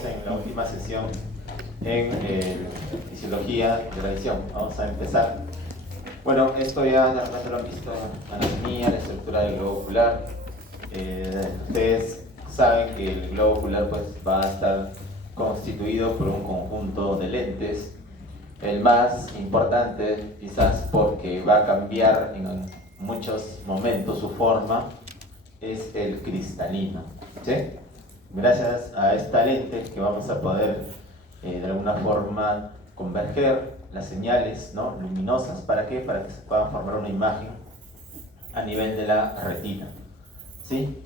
estamos en la última sesión en fisiología de la visión. Vamos a empezar. Bueno, esto ya de repente lo han visto, anatomía, la estructura del globo ocular. Ustedes saben que el globo ocular pues, va a estar constituido por un conjunto de lentes. El más importante, quizás porque va a cambiar en muchos momentos su forma, es el cristalino. ¿Sí? Gracias a esta lente que vamos a poder de alguna forma converger las señales, ¿no?, luminosas. ¿Para qué? Para que se pueda formar una imagen a nivel de la retina. ¿Sí?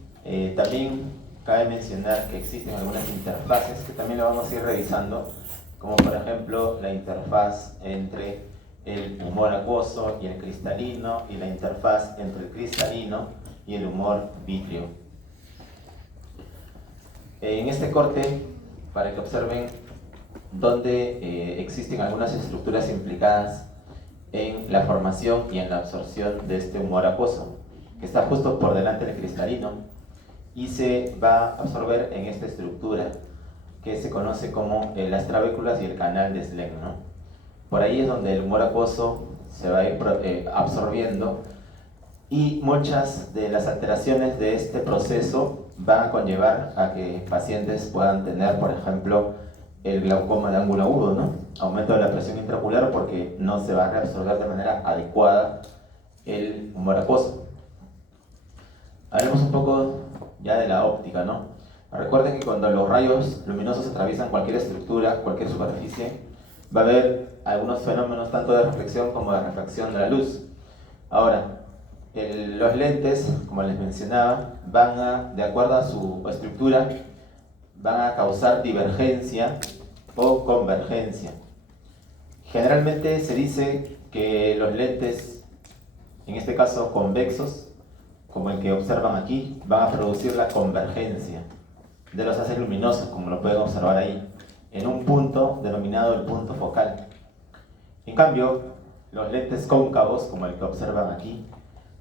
También cabe mencionar que existen algunas interfaces que también lo vamos a ir revisando, como por ejemplo la interfaz entre el humor acuoso y el cristalino, y la interfaz entre el cristalino y el humor vítreo. En este corte, para que observen donde existen algunas estructuras implicadas en la formación y en la absorción de este humor acuoso, que está justo por delante del cristalino y se va a absorber en esta estructura que se conoce como las trabéculas y el canal de Sleng, ¿no? Por ahí es donde el humor acuoso se va a ir absorbiendo, y muchas de las alteraciones de este proceso van a conllevar a que pacientes puedan tener, por ejemplo, el glaucoma de ángulo agudo, ¿no? Aumento de la presión intraocular porque no se va a reabsorber de manera adecuada el humor acuoso. Hablemos un poco ya de la óptica, ¿no? Recuerden que cuando los rayos luminosos atraviesan cualquier estructura, cualquier superficie, va a haber algunos fenómenos tanto de reflexión como de refracción de la luz. Ahora, los lentes, como les mencionaba, van a, de acuerdo a su estructura, van a causar divergencia o convergencia. Generalmente se dice que los lentes, en este caso convexos, como el que observan aquí, van a producir la convergencia de los haces luminosos, como lo pueden observar ahí, en un punto denominado el punto focal. En cambio, los lentes cóncavos, como el que observan aquí,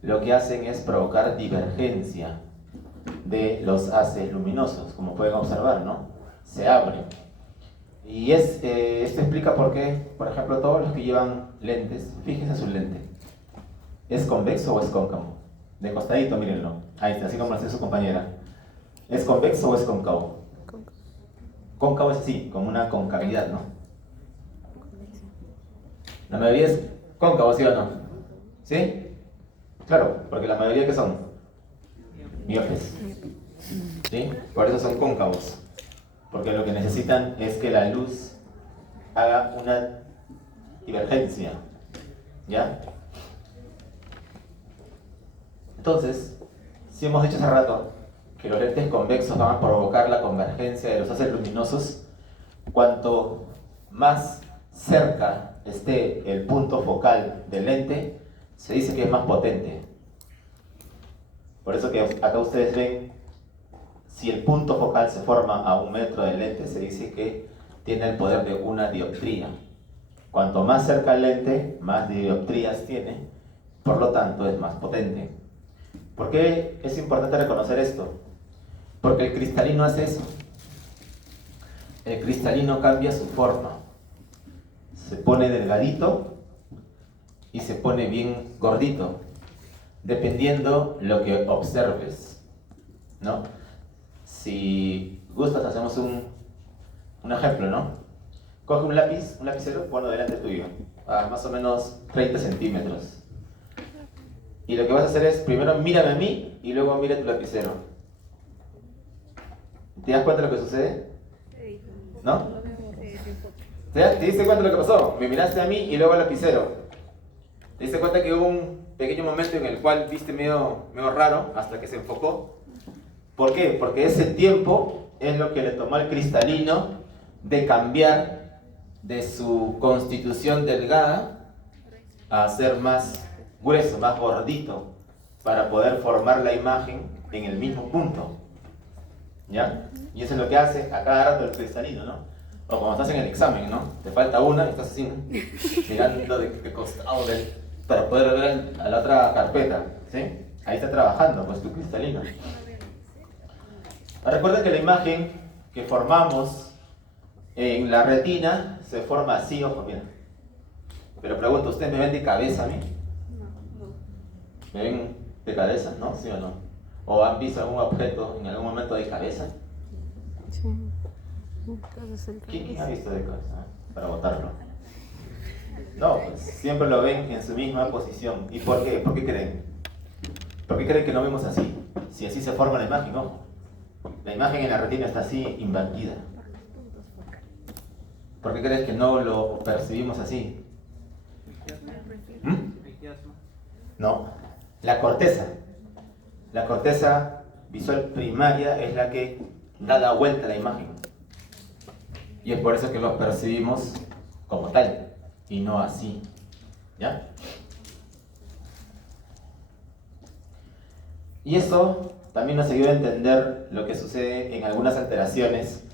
lo que hacen es provocar divergencia de los haces luminosos, como pueden observar, ¿no? Se abren. Y esto explica por qué, por ejemplo, todos los que llevan lentes, fíjense su lente, ¿es convexo o es cóncavo? De costadito, mírenlo. Ahí está, así como lo hace su compañera. ¿Es convexo o es cóncavo? Cóncavo es así, como una concavidad, ¿no? La mayoría es cóncavo, ¿sí o no? ¿Sí? Claro, porque la mayoría que son miopes. ¿Sí? Por eso son cóncavos. Porque lo que necesitan es que la luz haga una divergencia. ¿Ya? Entonces, si hemos dicho hace rato que los lentes convexos van a provocar la convergencia de los haces luminosos, cuanto más cerca esté el punto focal del lente, se dice que es más potente. Por eso que acá ustedes ven, si el punto focal se forma a 1 metro del lente, se dice que tiene el poder de 1 dioptría. Cuanto más cerca el lente, más dioptrías tiene, por lo tanto es más potente. ¿Por qué es importante reconocer esto? Porque el cristalino hace eso. El cristalino cambia su forma. Se pone delgadito y se pone bien gordito, dependiendo lo que observes, ¿no? Si gustas, hacemos un ejemplo, ¿no? Coge un lápiz, un lapicero, ponlo delante tuyo, a más o menos 30 centímetros. Y lo que vas a hacer es, primero mírame a mí y luego mira tu lapicero. ¿Te das cuenta de lo que sucede? ¿No? ¿Te diste cuenta de lo que pasó? Me miraste a mí y luego al lapicero. ¿Te diste cuenta que hubo un pequeño momento en el cual viste medio raro hasta que se enfocó? ¿Por qué? Porque ese tiempo es lo que le tomó al cristalino de cambiar de su constitución delgada a ser más grueso, más gordito, para poder formar la imagen en el mismo punto. ¿Ya? Y eso es lo que hace a cada rato el cristalino, ¿no? O cuando estás en el examen, ¿no? Te falta una y estás así, ¿no? Mirando de costado para poder ver a la otra carpeta, ¿sí? Ahí está trabajando, pues, tu cristalino. Recuerda que la imagen que formamos En la retina se forma así, ojo, mira. Pero pregunto, ¿ustedes me ven de cabeza a mí? ¿Me ven de cabeza? ¿No? ¿Sí o no? ¿O han visto algún objeto en algún momento de cabeza? Sí. ¿Quién ha visto de cabeza? Para votarlo. No, pues siempre lo ven en su misma posición. ¿Y por qué? ¿Por qué creen? ¿Por qué creen que no vemos así? Si así se forma la imagen, ojo. La imagen en la retina está así invertida. ¿Por qué crees que no lo percibimos así? ¿Mm? No, la corteza. La corteza visual primaria es la que da la vuelta a la imagen. Y es por eso que lo percibimos como tal y no así. ¿Ya? Y eso también nos ayuda a entender lo que sucede en algunas alteraciones,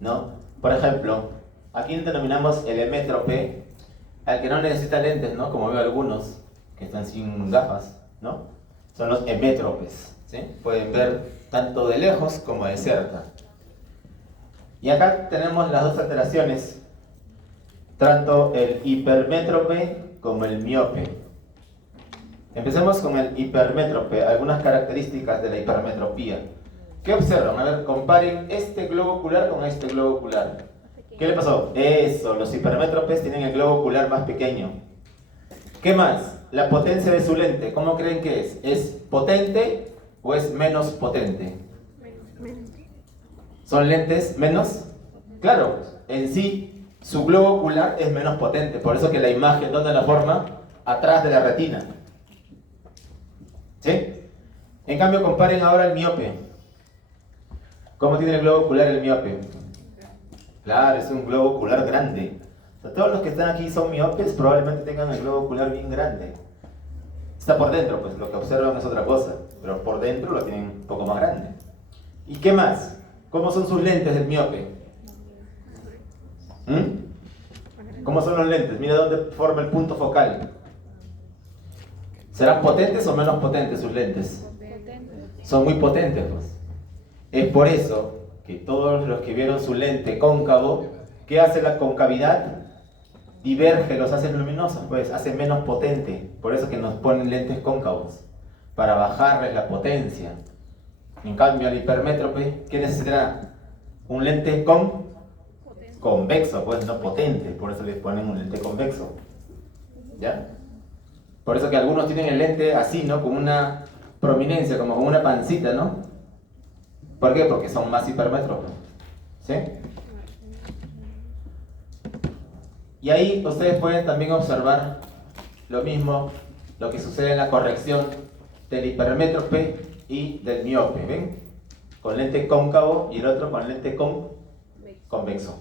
¿no? Por ejemplo, aquí denominamos el emétrope al que no necesita lentes, ¿no? Como veo algunos que están sin gafas, ¿no? Son los emétropes, ¿sí? Pueden ver tanto de lejos como de cerca. Y acá tenemos las dos alteraciones, tanto el hipermétrope como el miope. Empecemos con el hipermétrope, algunas características de la hipermetropía. ¿Qué observan? A ver, comparen este globo ocular con este globo ocular. ¿Qué le pasó? Eso, los hipermétropes tienen el globo ocular más pequeño. ¿Qué más? La potencia de su lente, ¿cómo creen que es? ¿Es potente o es menos potente? ¿Son lentes menos? Claro, en sí, su globo ocular es menos potente, por eso que la imagen, ¿dónde la forma? Atrás de la retina. ¿Sí? En cambio, comparen ahora el miope. ¿Cómo tiene el globo ocular el miope? Claro, es un globo ocular grande. O sea, todos los que están aquí son miopes, probablemente tengan el globo ocular bien grande. Está por dentro, pues lo que observan es otra cosa, pero por dentro lo tienen un poco más grande. ¿Y qué más? ¿Cómo son sus lentes del miope? ¿Cómo son los lentes? Mira dónde forma el punto focal. ¿Serán potentes o menos potentes sus lentes? Son muy potentes, pues. Es por eso que todos los que vieron su lente cóncavo, ¿qué hace la concavidad? Diverge, los hace luminosos, pues, hace menos potente. Por eso que nos ponen lentes cóncavos, para bajarles la potencia. En cambio, al hipermétrope, ¿qué necesitará? Un lente convexo, pues, no potente. Por eso les ponen un lente convexo. ¿Ya? Por eso que algunos tienen el lente así, ¿no? Como una prominencia, como con una pancita, ¿no? ¿Por qué? Porque son más hipermétropes. ¿Sí? Y ahí ustedes pueden también observar lo mismo, lo que sucede en la corrección del hipermétrope y del miope, ¿ven? Con lente cóncavo y el otro con lente convexo.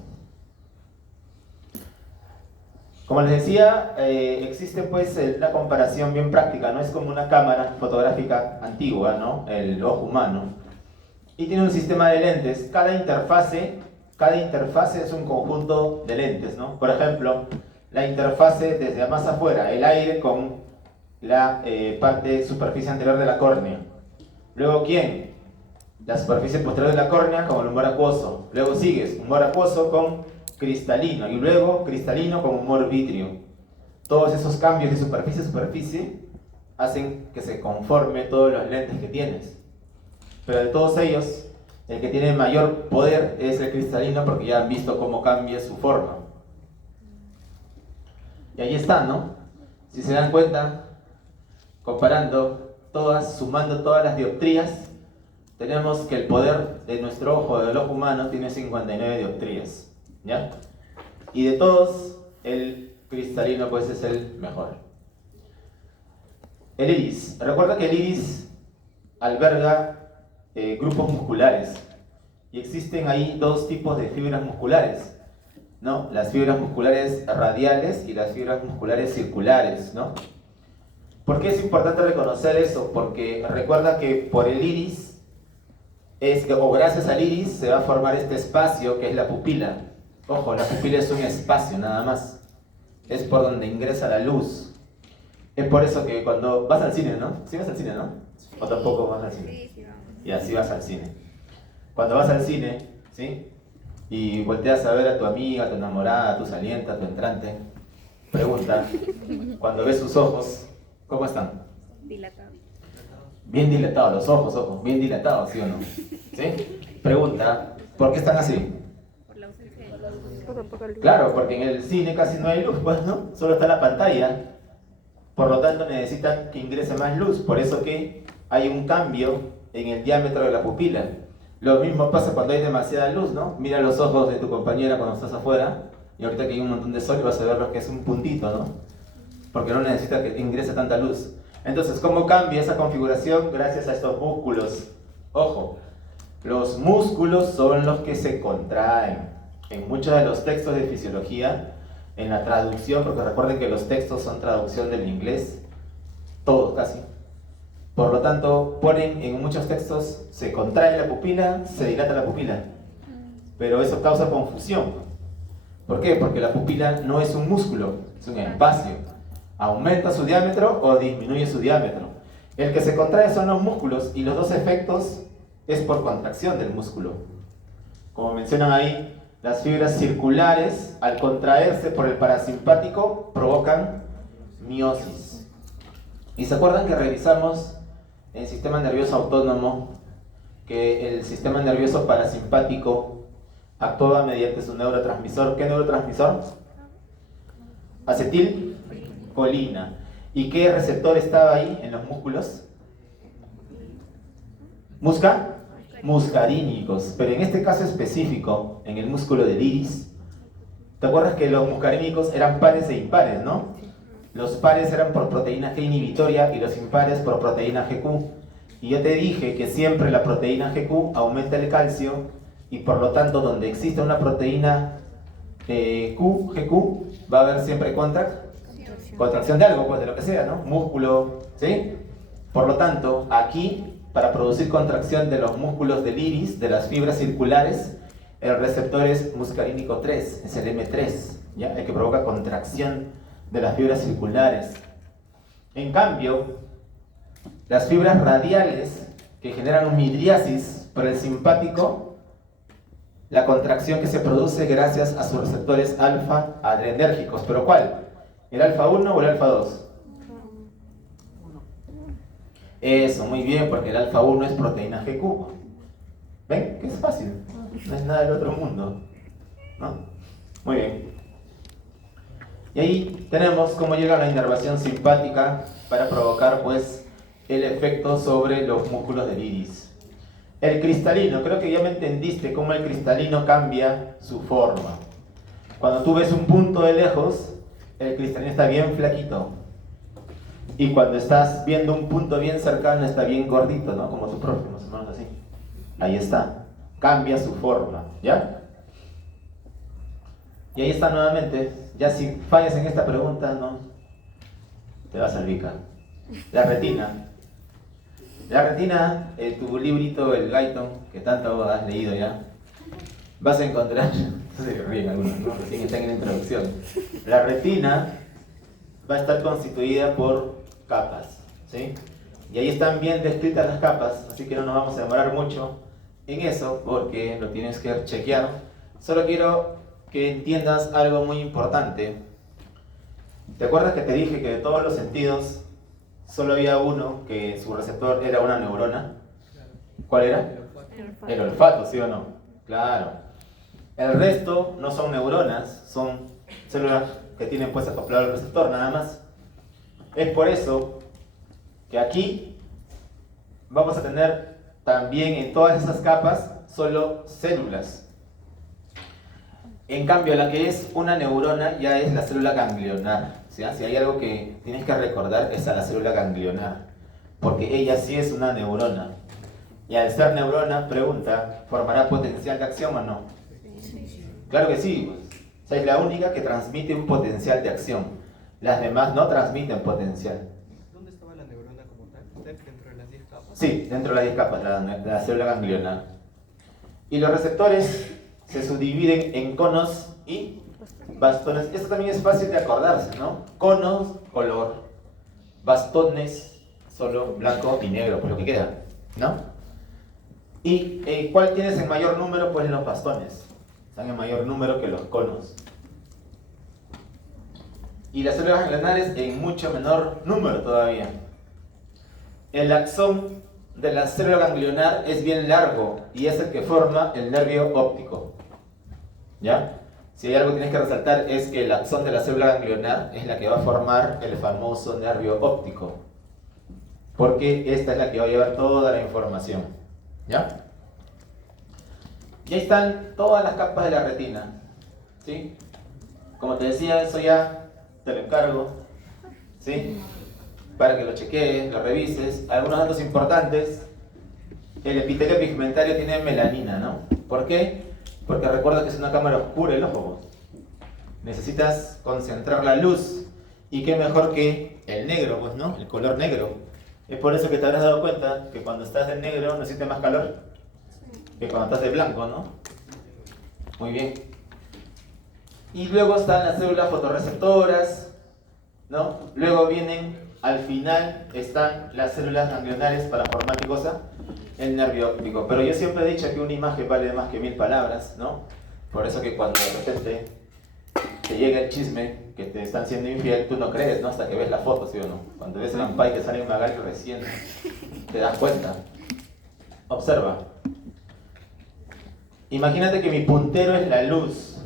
Como les decía, existe pues una comparación bien práctica, ¿no? Es como una cámara fotográfica antigua, ¿no? El ojo humano. Y tiene un sistema de lentes. Cada interfase es un conjunto de lentes, ¿no? Por ejemplo, la interfase desde más afuera, el aire con la superficie anterior de la córnea. Luego, ¿quién? La superficie posterior de la córnea con el humor acuoso. Luego sigues, humor acuoso con cristalino. Y luego, cristalino con humor vítreo. Todos esos cambios de superficie a superficie hacen que se conforme todos los lentes que tienes. Pero de todos ellos, el que tiene mayor poder es el cristalino, porque ya han visto cómo cambia su forma. Y ahí está, ¿no? Si se dan cuenta, comparando todas, sumando todas las dioptrías, tenemos que el poder de nuestro ojo, del ojo humano, tiene 59 dioptrías. ¿Ya? Y de todos, el cristalino pues es el mejor. El iris. Recuerda que el iris alberga grupos musculares. Y existen ahí dos tipos de fibras musculares, ¿no? Las fibras musculares radiales y las fibras musculares circulares, ¿no? ¿Por qué es importante reconocer eso? Porque recuerda que por el iris, o gracias al iris, se va a formar este espacio que es la pupila. Ojo, la pupila es un espacio nada más. Es por donde ingresa la luz. Es por eso que cuando vas al cine, ¿no? ¿Sí vas al cine, no? ¿O tampoco vas al cine? Y así vas al cine. Cuando vas al cine, ¿sí? y volteas a ver a tu amiga, a tu enamorada, a tu saliente, a tu entrante, pregunta, cuando ves sus ojos, ¿cómo están? Dilatado. Bien dilatados, los ojos, bien dilatados, ¿sí o no? ¿Sí? Pregunta, ¿por qué están así? Por la ausencia de luz. Claro, porque en el cine casi no hay luz, pues, ¿no? Solo está la pantalla. Por lo tanto, necesitan que ingrese más luz. Por eso que hay un cambio en el diámetro de la pupila. Lo mismo pasa cuando hay demasiada luz, ¿no? Mira los ojos de tu compañera cuando estás afuera y ahorita que hay un montón de sol vas a ver lo que es un puntito, ¿no? Porque no necesita que ingrese tanta luz. Entonces, ¿cómo cambia esa configuración? Gracias a estos músculos. Ojo, los músculos son los que se contraen. En muchos de los textos de fisiología, en la traducción, porque recuerden que los textos son traducción del inglés, todos casi. Por lo tanto, ponen en muchos textos, se contrae la pupila, se dilata la pupila. Pero eso causa confusión. ¿Por qué? Porque la pupila no es un músculo, es un espacio. Aumenta su diámetro o disminuye su diámetro. El que se contrae son los músculos y los dos efectos es por contracción del músculo. Como mencionan ahí, las fibras circulares al contraerse por el parasimpático provocan miosis. ¿Y se acuerdan que revisamos en el sistema nervioso autónomo que el sistema nervioso parasimpático actuaba mediante su neurotransmisor? ¿Qué neurotransmisor? Acetilcolina. ¿Y qué receptor estaba ahí en los músculos? Muscarínicos. Pero en este caso específico, en el músculo del iris, ¿te acuerdas que los muscarínicos eran pares e impares, no? Los pares eran por proteína G inhibitoria y los impares por proteína GQ. Y yo te dije que siempre la proteína GQ aumenta el calcio y por lo tanto donde existe una proteína GQ, va a haber siempre contracción de algo, pues de lo que sea, ¿no? Músculo, ¿sí? Por lo tanto, aquí, para producir contracción de los músculos del iris, de las fibras circulares, el receptor es muscarínico 3, es el M3, ¿ya? El que provoca contracción de las fibras circulares. En cambio, las fibras radiales que generan midriasis por el simpático, la contracción que se produce gracias a sus receptores alfa adrenérgicos. ¿Pero cuál? ¿El alfa 1 o el alfa 2? Eso, muy bien, porque el alfa 1 es proteína GQ. ¿Ven? Que es fácil. No es nada del otro mundo, ¿no? Muy bien. Y ahí tenemos cómo llega la inervación simpática para provocar, pues, el efecto sobre los músculos del iris. El cristalino, creo que ya me entendiste cómo el cristalino cambia su forma. Cuando tú ves un punto de lejos, el cristalino está bien flaquito. Y cuando estás viendo un punto bien cercano, está bien gordito, ¿no? Como tu profe, más o menos así. Ahí está. Cambia su forma, ¿ya? Y ahí está nuevamente. Ya si fallas en esta pregunta, ¿no? Te vas al bica. La retina. La retina, tu librito, el Guyton, que tanto has leído ya, vas a encontrar, se ríen algunos, ¿no? Recién están en la introducción. La retina va a estar constituida por capas, ¿sí? Y ahí están bien descritas las capas, así que no nos vamos a demorar mucho en eso, porque lo tienes que chequear. Solo quiero que entiendas algo muy importante. ¿Te acuerdas que te dije que de todos los sentidos solo había uno que su receptor era una neurona? ¿Cuál era? El olfato, ¿sí o no? Claro. El resto no son neuronas, son células que tienen pues acoplado el receptor, nada más. Es por eso que aquí vamos a tener también en todas esas capas solo células. En cambio, la que es una neurona ya es la célula ganglionar. ¿Sí? Si hay algo que tienes que recordar es a la célula ganglionar, porque ella sí es una neurona. Y al ser neurona, pregunta, ¿formará potencial de acción o no? Claro que sí, pues. O sea, es la única que transmite un potencial de acción. Las demás no transmiten potencial. ¿Dónde estaba la neurona como tal? ¿Dentro de las 10 capas? Sí, dentro de las 10 capas, la célula ganglionar. Y los receptores se subdividen en conos y bastones. Esto también es fácil de acordarse, ¿no? Conos, color. Bastones, solo blanco y negro, por lo que queda, ¿no? ¿Y cuál tienes en mayor número? Pues los bastones. están en mayor número que los conos. Y las células ganglionares en mucho menor número todavía. El axón de la célula ganglionar es bien largo y es el que forma el nervio óptico. ¿Ya? Si hay algo que tienes que resaltar es que el axón de la célula ganglionar es la que va a formar el famoso nervio óptico. Porque esta es la que va a llevar toda la información. ¿Ya? Y ahí están todas las capas de la retina. ¿Sí? Como te decía, eso ya te lo encargo. ¿Sí? Para que lo chequees, lo revises. Algunos datos importantes. El epitelio pigmentario tiene melanina, ¿no? ¿Por qué? Porque recuerda que es una cámara oscura el ojo. Necesitas concentrar la luz. Y qué mejor que el negro, pues, ¿no? El color negro. Es por eso que te habrás dado cuenta que cuando estás de negro no sientes más calor que cuando estás de blanco, ¿no? Muy bien. Y luego están las células fotorreceptoras, ¿no? Luego vienen, al final, están las células ganglionares para formar ¿qué cosa? El nervio óptico. Pero yo siempre he dicho que una imagen vale más que 1000 palabras, ¿no? Por eso que cuando de repente te llega el chisme que te están siendo infiel, tú no crees, ¿no? Hasta que ves la foto, ¿sí o no? Cuando ves el ampay que sale en Magali recién te das cuenta. Observa. Imagínate que mi puntero es la luz.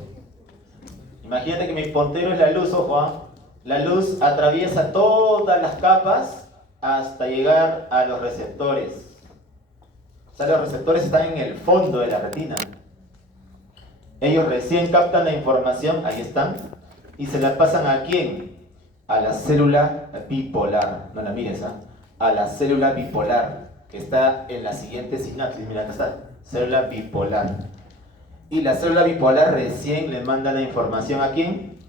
Imagínate que mi puntero es la luz, ojo, ¿ah? La luz atraviesa todas las capas hasta llegar a los receptores. O sea, los receptores están en el fondo de la retina. Ellos recién captan la información, ahí están, y se la pasan ¿a quién? A la célula bipolar. No la mires, ¿ah? A la célula bipolar, que está en la siguiente sinapsis. Mira, acá está, célula bipolar. Y la célula bipolar recién le manda la información ¿a quién?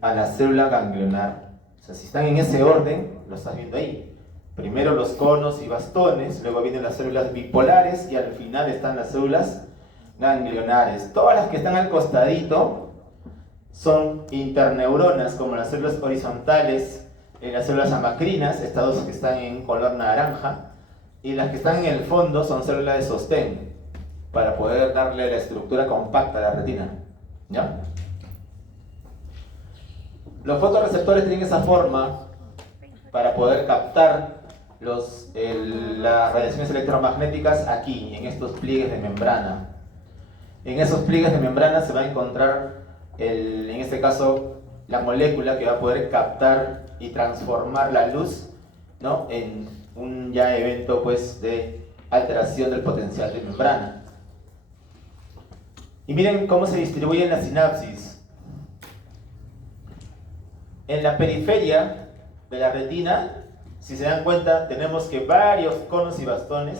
A la célula ganglionar. O sea, si están en ese orden, lo estás viendo ahí. Primero los conos y bastones, luego vienen las células bipolares y al final están las células ganglionares. Todas las que están al costadito son interneuronas, como las células horizontales, las células amacrinas, estas dos que están en color naranja, y las que están en el fondo son células de sostén, para poder darle la estructura compacta a la retina. ¿Ya? Los fotorreceptores tienen esa forma para poder captar las radiaciones electromagnéticas aquí, en estos pliegues de membrana. En esos pliegues de membrana se va a encontrar, en este caso, la molécula que va a poder captar y transformar la luz, ¿no? En un ya evento pues, de alteración del potencial de membrana. Y miren cómo se distribuyen las sinapsis. En la periferia de la retina, si se dan cuenta, tenemos que varios conos y bastones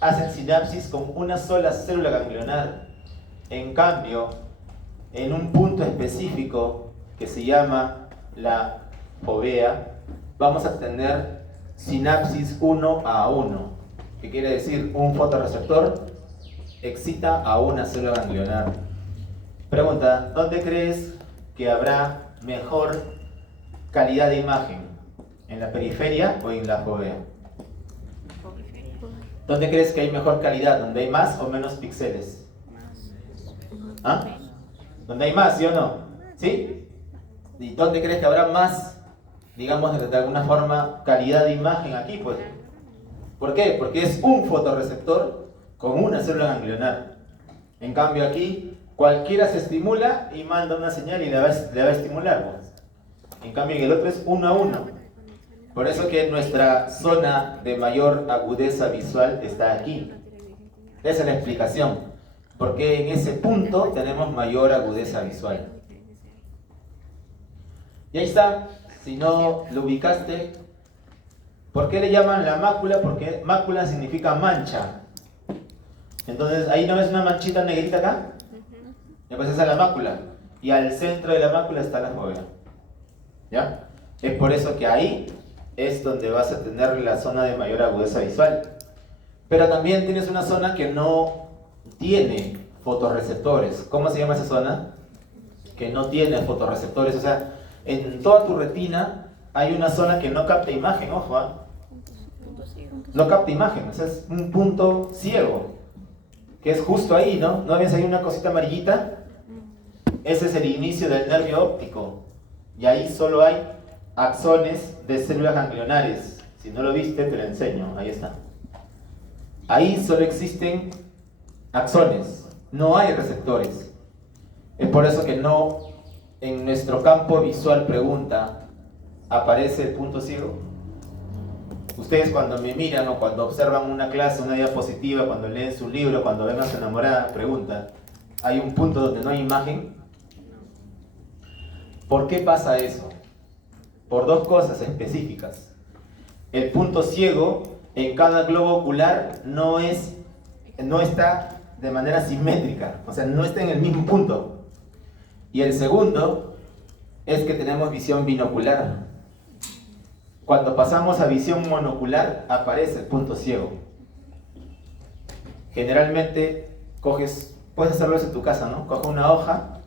hacen sinapsis con una sola célula ganglionar. En cambio, en un punto específico que se llama la fovea, vamos a tener sinapsis 1 a 1. ¿Qué quiere decir? Un fotorreceptor excita a una célula ganglionar. Pregunta, ¿dónde crees que habrá mejor calidad de imagen? ¿En la periferia o en la fovea? ¿Dónde crees que hay mejor calidad? ¿Donde hay más o menos píxeles? ¿Ah? ¿Dónde hay más, sí o no? ¿Sí? ¿Y dónde crees que habrá más, digamos, de alguna forma, calidad de imagen aquí? Pues, ¿por qué? Porque es un fotorreceptor con una célula ganglionar. En cambio aquí, cualquiera se estimula y manda una señal y le va a estimular. Pues. En cambio en el otro es 1 a 1. Por eso que nuestra zona de mayor agudeza visual está aquí. Esa es la explicación. Porque en ese punto tenemos mayor agudeza visual. Y ahí está. Si no lo ubicaste, ¿por qué le llaman la mácula? Porque mácula significa mancha. Entonces, ahí no ves una manchita negrita acá. Ya pues esa es la mácula. Y al centro de la mácula está la fovea. ¿Ya? Es por eso que ahí es donde vas a tener la zona de mayor agudeza visual. Pero también tienes una zona que no tiene fotorreceptores. ¿Cómo se llama esa zona? Que no tiene fotorreceptores. O sea, en toda tu retina hay una zona que no capta imagen, ojo, ¿eh? No capta imagen, o sea, es un punto ciego. que es justo ahí, ¿no? ¿No ves ahí una cosita amarillita? Ese es el inicio del nervio óptico. Y ahí solo hay axones de células ganglionares. Si no lo viste, te lo enseño. Ahí está. Ahí solo existen axones. No hay receptores. Es por eso que no, en nuestro campo visual pregunta, ¿aparece el punto ciego? Ustedes cuando me miran o cuando observan una clase, una diapositiva, cuando leen su libro, cuando ven a su enamorada, pregunta, ¿hay un punto donde no hay imagen? ¿Por qué pasa eso? Por dos cosas específicas. El punto ciego en cada globo ocular no está de manera simétrica, o sea, no está en el mismo punto. Y el segundo es que tenemos visión binocular. Cuando pasamos a visión monocular, aparece el punto ciego. Generalmente puedes hacerlo eso en tu casa, ¿no? Coge una hoja,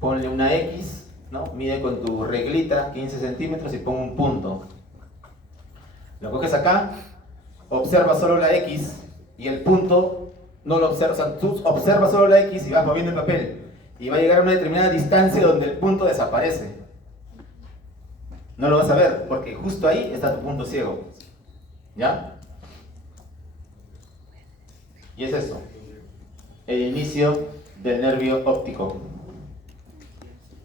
ponle una X, ¿no? Mide con tu reglita 15 centímetros y pon un punto. Lo coges acá, observa solo la X y el punto no lo observas. O sea, tú observas solo la X y vas moviendo el papel. Y va a llegar a una determinada distancia donde el punto desaparece. No lo vas a ver, porque justo ahí está tu punto ciego. ¿Ya? Y es eso. El inicio del nervio óptico.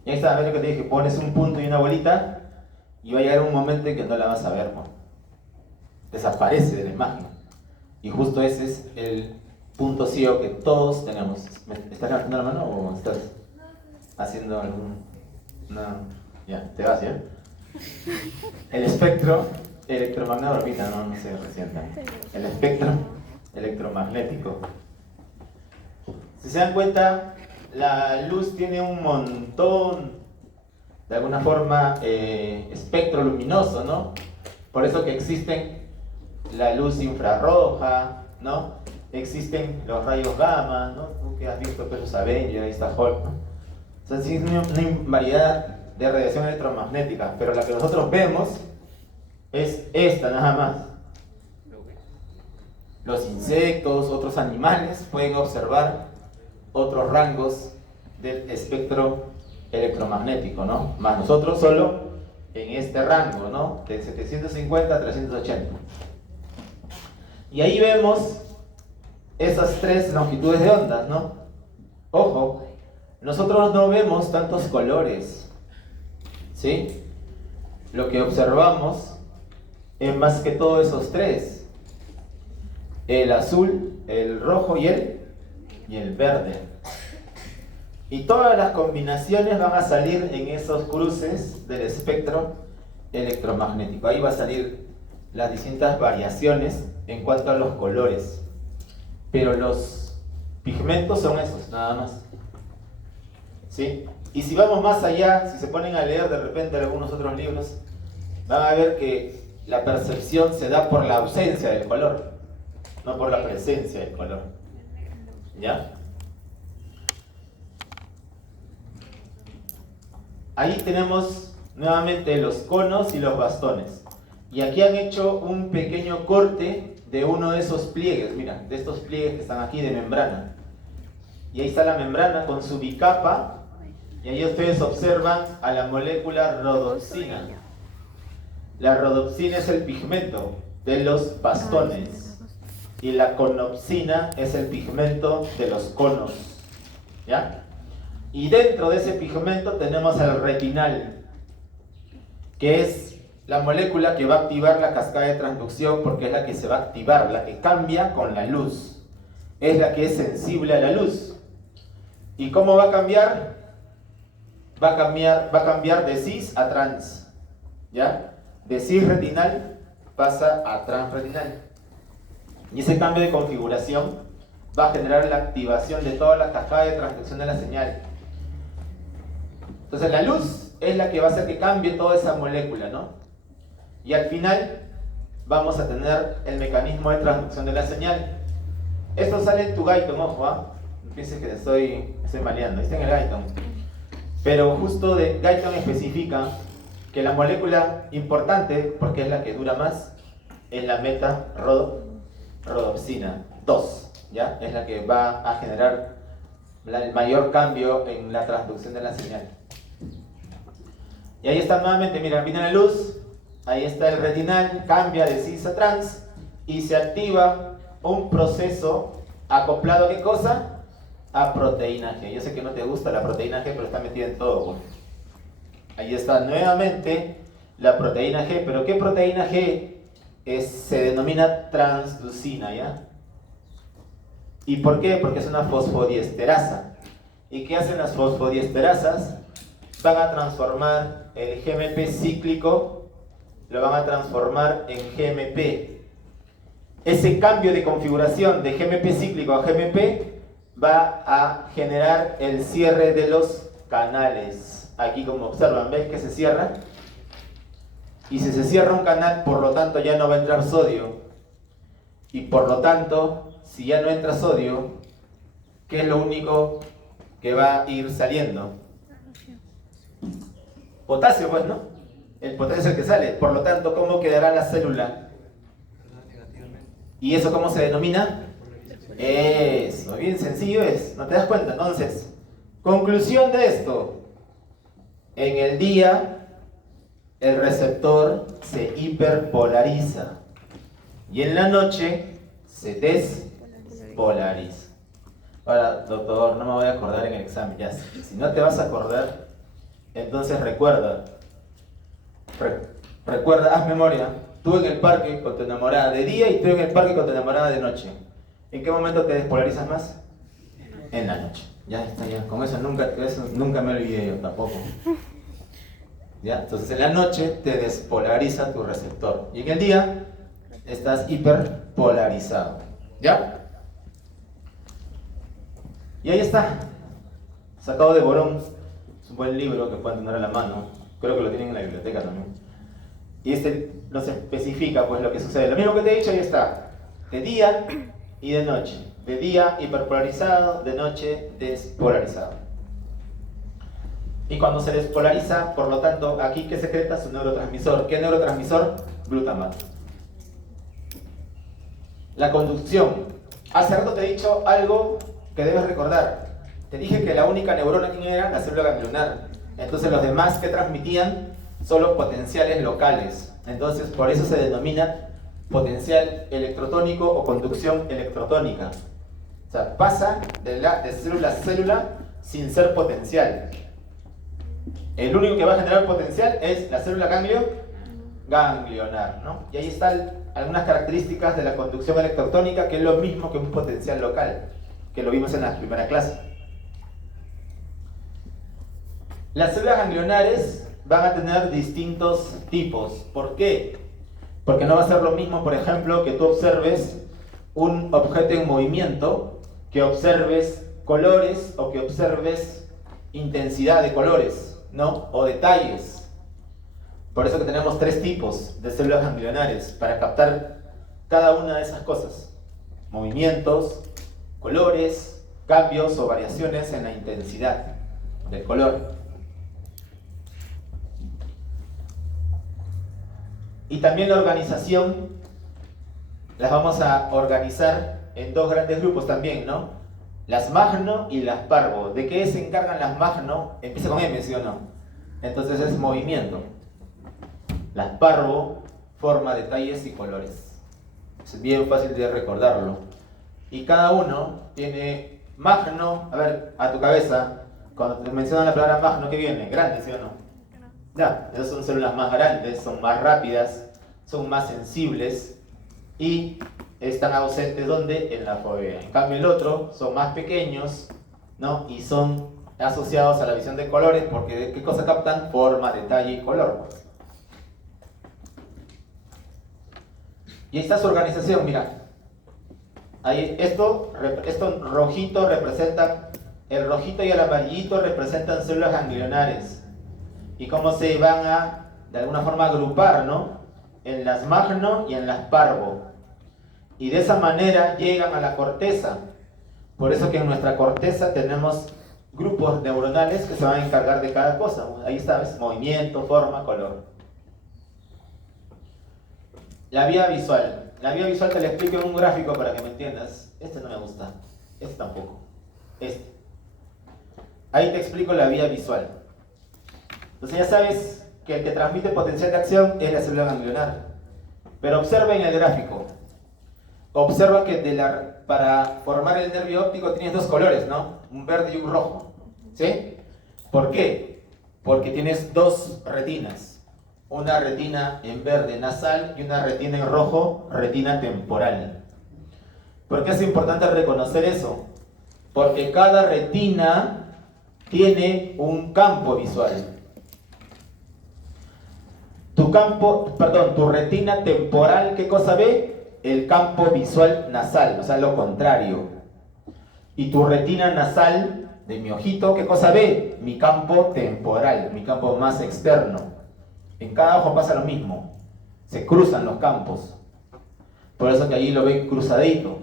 Y ahí está, ¿ves lo que te dije? Pones un punto y una bolita y va a llegar un momento en que no la vas a ver, ¿no? Desaparece de la imagen. Y justo ese es el punto ciego que todos tenemos. ¿Estás levantando la mano o estás haciendo algún...? No, ya, te vas, ¿ya? El espectro electromagnético, no se resienta. El espectro electromagnético. Si se dan cuenta, la luz tiene un montón, de alguna forma, espectro luminoso, ¿no? Por eso que existen la luz infrarroja, ¿no? Existen los rayos gamma, ¿no? Tú que has visto pues, los Avengers, ahí está Hulk, ¿no? O sea, sí, una variedad de radiación electromagnética, pero la que nosotros vemos es esta nada más. Los insectos, otros animales pueden observar otros rangos del espectro electromagnético, ¿no? Más nosotros solo en este rango, ¿no? De 750 a 380. Y ahí vemos esas tres longitudes de ondas, ¿no? Ojo, nosotros no vemos tantos colores, ¿sí? Lo que observamos es más que todo esos tres: el azul, el rojo y el verde. Y todas las combinaciones van a salir en esos cruces del espectro electromagnético. Ahí va a salir las distintas variaciones en cuanto a los colores. Pero los pigmentos son esos, nada más. ¿Sí? Y si vamos más allá, si se ponen a leer de repente algunos otros libros, van a ver que la percepción se da por la ausencia del color, no por la presencia del color. ¿Ya? Ahí tenemos nuevamente los conos y los bastones. Y aquí han hecho un pequeño corte de uno de esos pliegues, mira, de estos pliegues que están aquí de membrana. Y ahí está la membrana con su bicapa. Y ahí ustedes observan a la molécula rodopsina. La rodopsina es el pigmento de los bastones. Y la conopsina es el pigmento de los conos. ¿Ya? Y dentro de ese pigmento tenemos el retinal, que es la molécula que va a activar la cascada de transducción, porque es la que se va a activar, la que cambia con la luz. Es la que es sensible a la luz. ¿Y cómo va a cambiar? Va a cambiar de cis a trans. ¿Ya? De cis retinal pasa a transretinal. Y ese cambio de configuración va a generar la activación de toda la cascada de transducción de la señal. Entonces la luz es la que va a hacer que cambie toda esa molécula, ¿no? Y al final vamos a tener el mecanismo de transducción de la señal. Esto sale en tu Guyton, ojo, ¿ah? No pienses que estoy maleando, está en el Guyton. Pero justo de Guyton especifica que la molécula importante, porque es la que dura más, es la meta-rodopsina 2, ¿ya? Es la que va a generar el mayor cambio en la transducción de la señal. Y ahí está nuevamente, mira, viene la luz, ahí está el retinal, cambia de cis a trans y se activa un proceso acoplado a ¿qué cosa? A proteína G. Yo sé que no te gusta la proteína G, pero está metida en todo. Bueno. Ahí está nuevamente la proteína G, pero ¿qué proteína G? Se denomina transducina, ¿ya? ¿Y por qué? Porque es una fosfodiesterasa. ¿Y qué hacen las fosfodiesterasas? Van a transformar el GMP cíclico, lo van a transformar en GMP. Ese cambio de configuración de GMP cíclico a GMP va a generar el cierre de los canales. Aquí, como observan, ¿ves que se cierra? Y si se cierra un canal, por lo tanto ya no va a entrar sodio. Y por lo tanto, si ya no entra sodio, ¿qué es lo único que va a ir saliendo? Potasio, pues, ¿no? El potasio es el que sale. Por lo tanto, ¿cómo quedará la célula? Negativamente. ¿Y eso cómo se denomina? Eso, bien sencillo es. ¿No te das cuenta? Entonces, conclusión de esto. En el día, el receptor se hiperpolariza. Y en la noche, se despolariza. Ahora, doctor, no me voy a acordar en el examen. Ya, si no te vas a acordar, entonces recuerda, haz memoria. Tú en el parque con tu enamorada de día y tú en el parque con tu enamorada de noche. ¿En qué momento te despolarizas más? En la noche. Ya está, ya. Con eso nunca me olvidé yo tampoco. ¿Ya? Entonces en la noche te despolariza tu receptor. Y en el día estás hiperpolarizado. ¿Ya? Y ahí está. Sacado de Borón. Es un buen libro que pueden tener a la mano. Creo que lo tienen en la biblioteca también. Y este nos especifica pues lo que sucede. Lo mismo que te he dicho, ahí está. De día y de noche. De día hiperpolarizado, de noche despolarizado. Y cuando se despolariza, por lo tanto, aquí ¿qué secreta? Su neurotransmisor. ¿Qué neurotransmisor? Glutamato. La conducción. Hace rato te he dicho algo que debes recordar. Te dije que la única neurona que era la célula ganglionar. Entonces los demás que transmitían son los potenciales locales. Entonces por eso se denomina potencial electrotónico o conducción electrotónica. O sea, pasa de célula a célula sin ser potencial. El único que va a generar potencial es la célula ganglionar, ¿no? Y ahí están algunas características de la conducción electrotónica, que es lo mismo que un potencial local, que lo vimos en la primera clase. Las células ganglionares van a tener distintos tipos. ¿Por qué? Porque no va a ser lo mismo, por ejemplo, que tú observes un objeto en movimiento, que observes colores o que observes intensidad de colores, ¿no? O detalles. Por eso que tenemos 3 tipos de células ganglionares, para captar cada una de esas cosas. Movimientos, colores, cambios o variaciones en la intensidad del color. Y también la organización, las vamos a organizar en 2 grandes grupos también, ¿no? Las magno y las parvo. ¿De qué se encargan las magno? Empieza con M, ¿sí o no? Entonces es movimiento. Las parvo, forma, detalles y colores. Es bien fácil de recordarlo. Y cada uno tiene magno, a ver, a tu cabeza, cuando te mencionan la palabra magno, ¿qué viene? Grande, ¿sí o no? Ya, esas son células más grandes, son más rápidas, son más sensibles y están ausentes ¿dónde? En la fovea. En cambio el otro son más pequeños, ¿no? Y son asociados a la visión de colores porque ¿qué cosa captan? Forma, detalle y color. Y ahí está su organización, mira. Ahí, esto rojito representa, el rojito y el amarillito representan células ganglionares. Y cómo se van a, de alguna forma, agrupar, ¿no? En las magno y en las parvo. Y de esa manera llegan a la corteza. Por eso que en nuestra corteza tenemos grupos neuronales que se van a encargar de cada cosa. Ahí está, ¿ves? Movimiento, forma, color. La vía visual. la vía visual te la explico en un gráfico para que me entiendas. Este no me gusta, este tampoco, este. Ahí te explico la vía visual. Entonces ya sabes que el que transmite potencial de acción es la célula ganglionar. Pero observa en el gráfico. Observa que para formar el nervio óptico tienes dos colores, ¿no? Un verde y un rojo. ¿Sí? ¿Por qué? Porque tienes dos retinas. Una retina en verde nasal y una retina en rojo, retina temporal. ¿Por qué es importante reconocer eso? Porque cada retina tiene un campo visual. Tu retina temporal, ¿qué cosa ve? El campo visual nasal, o sea, lo contrario. Y tu retina nasal de mi ojito, ¿qué cosa ve? Mi campo temporal, mi campo más externo. En cada ojo pasa lo mismo. Se cruzan los campos. Por eso que allí lo ven cruzadito.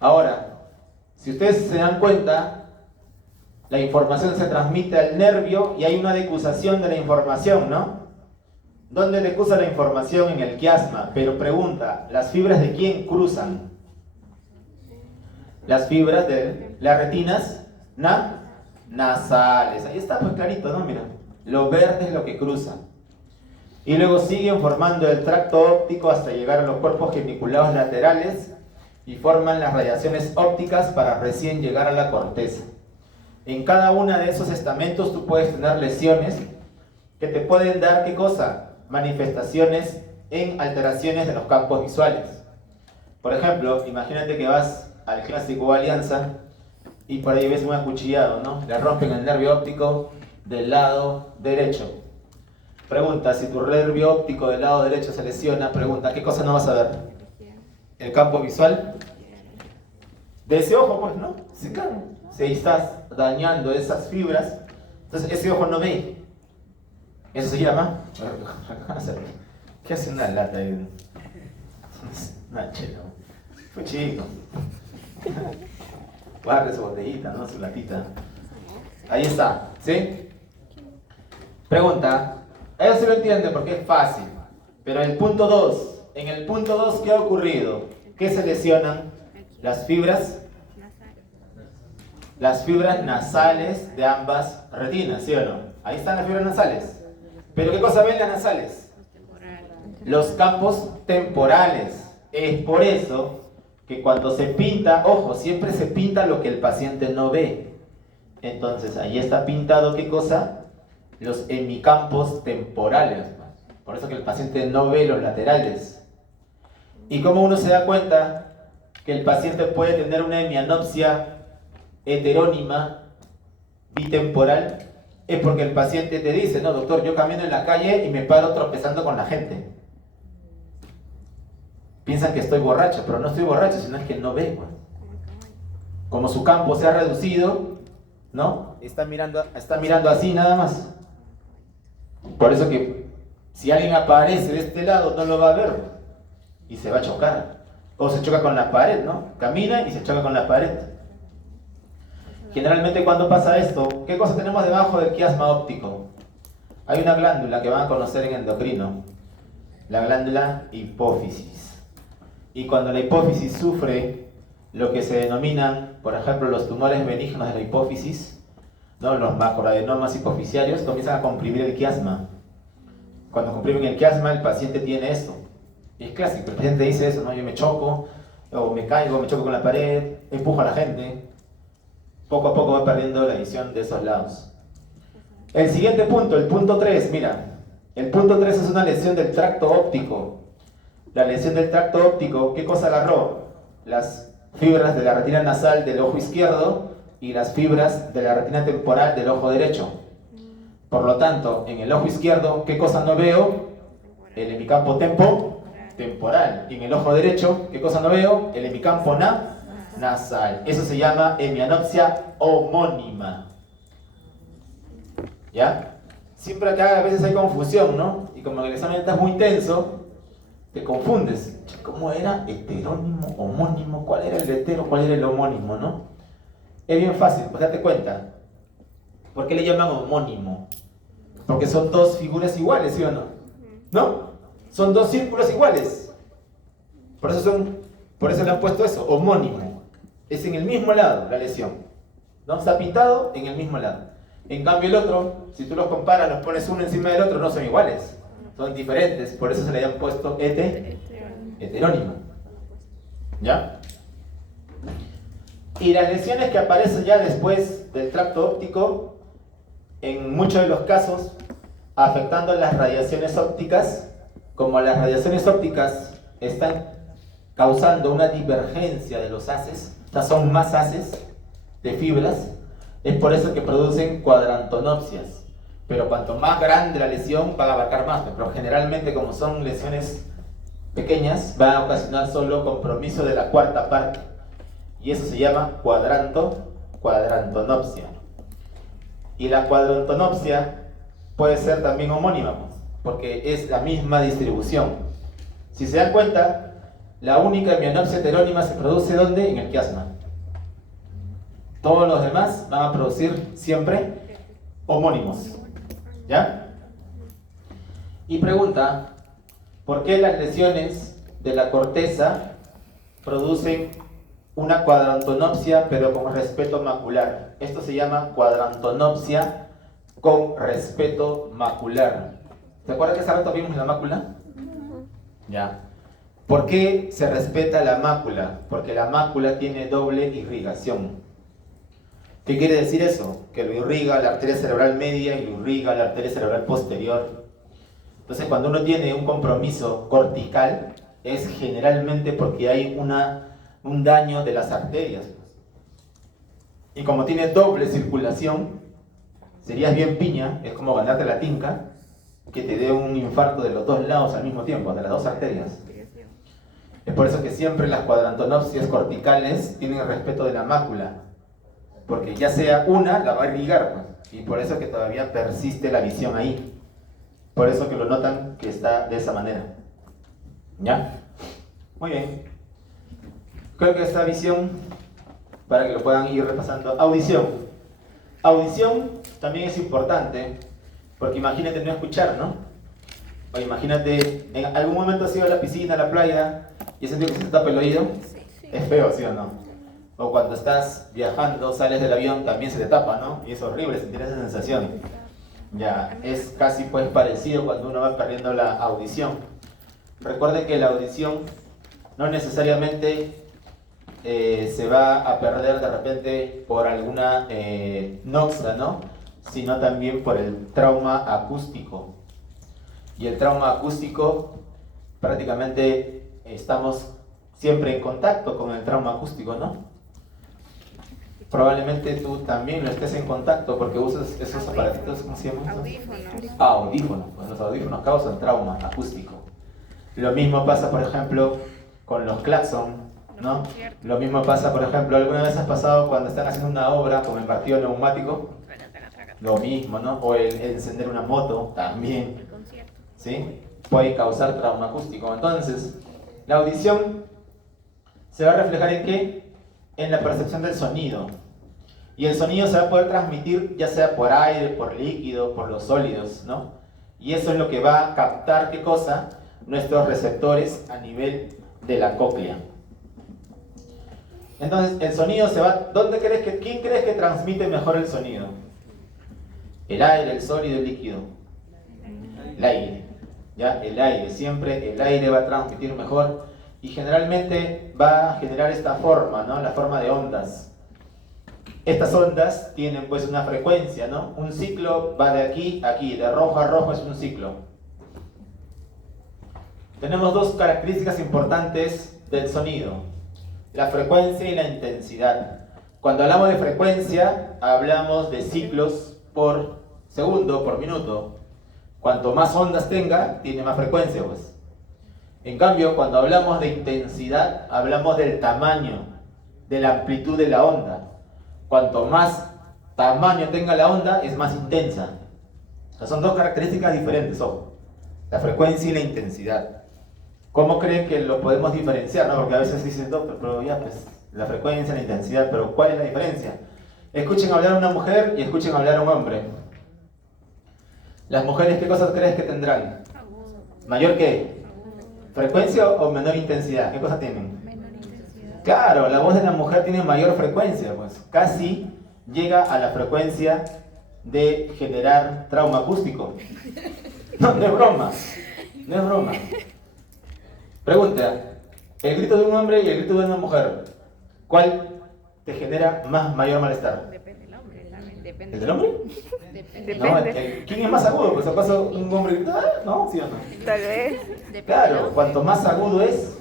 Ahora, si ustedes se dan cuenta, la información se transmite al nervio y hay una decusación de la información, ¿no? ¿Dónde decusa la información? En el quiasma. Pero pregunta, ¿las fibras de quién cruzan? Las fibras de las retinas nasales. Ahí está, pues clarito, ¿no? Mira, lo verde es lo que cruza. Y luego siguen formando el tracto óptico hasta llegar a los cuerpos geniculados laterales y forman las radiaciones ópticas para recién llegar a la corteza. En cada una de esos estamentos tú puedes tener lesiones que te pueden dar, ¿qué cosa? Manifestaciones en alteraciones de los campos visuales. Por ejemplo, imagínate que vas al clásico Alianza y por ahí ves un acuchillado, ¿no? Le rompen el nervio óptico del lado derecho. Pregunta, si tu nervio óptico del lado derecho se lesiona, pregunta, ¿qué cosa no vas a ver? El campo visual de ese ojo, pues, ¿no? Si estás dañando esas fibras, entonces ese ojo no ve. Eso se llama... ¿Qué hace una lata ahí? Una chela. Fue chico. Guarde su botellita, ¿no? Su latita. Ahí está, ¿sí? Pregunta. Eso se lo entiende porque es fácil. Pero el punto 2. En el punto 2, ¿qué ha ocurrido? ¿Qué se lesionan? Las fibras. Las fibras nasales de ambas retinas, ¿sí o no? Ahí están las fibras nasales. ¿Pero qué cosa ven las nasales? Los campos temporales. Es por eso que cuando se pinta, ojo, siempre se pinta lo que el paciente no ve. Entonces, ahí está pintado, ¿qué cosa? Los hemicampos temporales. Por eso que el paciente no ve los laterales. ¿Y cómo uno se da cuenta que el paciente puede tener una hemianopsia heterónima bitemporal? Es porque el paciente te dice, no, doctor, yo camino en la calle y me paro tropezando con la gente. Piensan que estoy borracho, pero no estoy borracho, sino es que no veo. Como su campo se ha reducido, ¿no? Está mirando así nada más. Por eso que si alguien aparece de este lado, no lo va a ver y se va a chocar. O se choca con la pared, ¿no? Camina y se choca con la pared. Generalmente cuando pasa esto, ¿qué cosa tenemos debajo del quiasma óptico? Hay una glándula que van a conocer en endocrino, la glándula hipófisis. Y cuando la hipófisis sufre lo que se denominan, por ejemplo, los tumores benignos de la hipófisis, ¿no? Los macroadenomas hipoficiarios, comienzan a comprimir el quiasma. Cuando comprimen el quiasma, el paciente tiene esto. Y es clásico, el paciente dice eso, ¿no? Yo me choco, o me caigo, me choco con la pared, empujo a la gente. Poco a poco va perdiendo la visión de esos lados. El siguiente punto, el punto 3, mira. El punto 3 es una lesión del tracto óptico. La lesión del tracto óptico, ¿qué cosa agarró? Las fibras de la retina nasal del ojo izquierdo y las fibras de la retina temporal del ojo derecho. Por lo tanto, en el ojo izquierdo, ¿qué cosa no veo? El hemicampo temporal. Y en el ojo derecho, ¿qué cosa no veo? El hemicampo nasal. Eso se llama hemianopsia homónima. ¿Ya? Siempre acá a veces hay confusión, ¿no? Y como el examen está muy tenso, te confundes. ¿Cómo era heterónimo, homónimo? ¿Cuál era el hetero? ¿Cuál era el homónimo, no? Es bien fácil, pues date cuenta. ¿Por qué le llaman homónimo? Porque son dos figuras iguales, ¿sí o no? ¿No? Son dos círculos iguales. Por eso le han puesto eso, homónimo. Es en el mismo lado la lesión, ¿no? Está pintado en el mismo lado. En cambio el otro, si tú los comparas, los pones uno encima del otro, no son iguales, son diferentes. Por eso se le han puesto heterónimo. ¿Ya? Y las lesiones que aparecen ya después del tracto óptico, en muchos de los casos, afectando las radiaciones ópticas, como las radiaciones ópticas están causando una divergencia de los haces, o sea, son más haces de fibras, es por eso que producen cuadrantonopsias. Pero cuanto más grande la lesión, van a abarcar más, pero generalmente como son lesiones pequeñas, van a ocasionar solo compromiso de la cuarta parte. Y eso se llama cuadrantonopsia. Y la cuadrantonopsia puede ser también homónima, porque es la misma distribución. Si se dan cuenta, la única mianopsia heterónima se produce ¿dónde? En el quiasma. Todos los demás van a producir siempre homónimos. ¿Ya? Y pregunta, ¿por qué las lesiones de la corteza producen una cuadrantonopsia pero con respeto macular? Esto se llama cuadrantonopsia con respeto macular. ¿Se acuerdan que hace rato vimos la mácula? Ya. ¿Por qué se respeta la mácula? Porque la mácula tiene doble irrigación. ¿Qué quiere decir eso? Que lo irriga la arteria cerebral media y lo irriga la arteria cerebral posterior. Entonces, cuando uno tiene un compromiso cortical, es generalmente porque hay un daño de las arterias. Y como tiene doble circulación, serías bien piña, es como ganarte la tinca, que te dé un infarto de los dos lados al mismo tiempo, de las dos arterias. Es por eso que siempre las cuadrantonopsias corticales tienen el respeto de la mácula, porque ya sea una, la va a irrigar, pues, y por eso que todavía persiste la visión ahí. Por eso que lo notan que está de esa manera. ¿Ya? Muy bien. Creo que esta visión, para que lo puedan ir repasando. Audición. Audición también es importante, porque imagínate no escuchar, ¿no? O imagínate, en algún momento has ido a la piscina, a la playa, y has sentido que se te tapa el oído. Es feo, ¿sí o no? O cuando estás viajando, sales del avión, también se te tapa, ¿no? Y es horrible sentir esa sensación. Ya, es casi pues parecido cuando uno va perdiendo la audición. Recuerden que la audición no necesariamente se va a perder de repente por alguna noxa, ¿no? Sino también por el trauma acústico. Y el trauma acústico, prácticamente estamos siempre en contacto con el trauma acústico, ¿no? Probablemente tú también lo estés en contacto porque usas esos aparatitos, ¿cómo se llaman? Audífonos. Pues los audífonos causan trauma acústico. Lo mismo pasa, por ejemplo, con los claxon, ¿no? Lo mismo pasa, por ejemplo, ¿alguna vez has pasado cuando están haciendo una obra con el martillo neumático? Lo mismo, ¿no? O el encender una moto, también. ¿Sí? Puede causar trauma acústico. Entonces, la audición se va a reflejar ¿en qué? En la percepción del sonido. Y el sonido se va a poder transmitir ya sea por aire, por líquido, por los sólidos, ¿no? Y eso es lo que va a captar, ¿qué cosa? Nuestros receptores a nivel de la cóclea. Entonces, el sonido se va... ¿Quién crees que transmite mejor el sonido? ¿El aire, el sólido, el líquido? El aire. ¿Ya? El aire. Siempre el aire va a transmitir mejor. Y generalmente va a generar esta forma, ¿no? La forma de ondas. Estas ondas tienen pues una frecuencia, ¿no? Un ciclo va de aquí a aquí, de rojo a rojo es un ciclo. Tenemos dos características importantes del sonido: la frecuencia y la intensidad. Cuando hablamos de frecuencia, hablamos de ciclos por segundo, por minuto. Cuanto más ondas tenga, tiene más frecuencia, pues. En cambio, cuando hablamos de intensidad, hablamos del tamaño, de la amplitud de la onda. Cuanto más tamaño tenga la onda, es más intensa. O sea, son dos características diferentes, ojo. La frecuencia y la intensidad. ¿Cómo creen que lo podemos diferenciar? ¿No? Porque a veces dicen, doctor, pero ya, pues, la frecuencia, la intensidad, pero ¿cuál es la diferencia? Escuchen hablar a una mujer y escuchen hablar a un hombre. Las mujeres, ¿qué cosas crees que tendrán? ¿Mayor qué? ¿Frecuencia o menor intensidad? ¿Qué cosa tienen? Menor intensidad. Claro, la voz de la mujer tiene mayor frecuencia, pues casi llega a la frecuencia de generar trauma acústico. No, no es broma, no es broma. Pregunta, el grito de un hombre y el grito de una mujer, ¿cuál te genera mayor malestar? Depende del hombre también. Depende. ¿El del hombre? Depende. No, ¿quién es más agudo? Pues acaso un hombre grita, "Ah", ¿no? ¿Sí o no? Tal vez. Depende Claro, del cuanto más agudo es,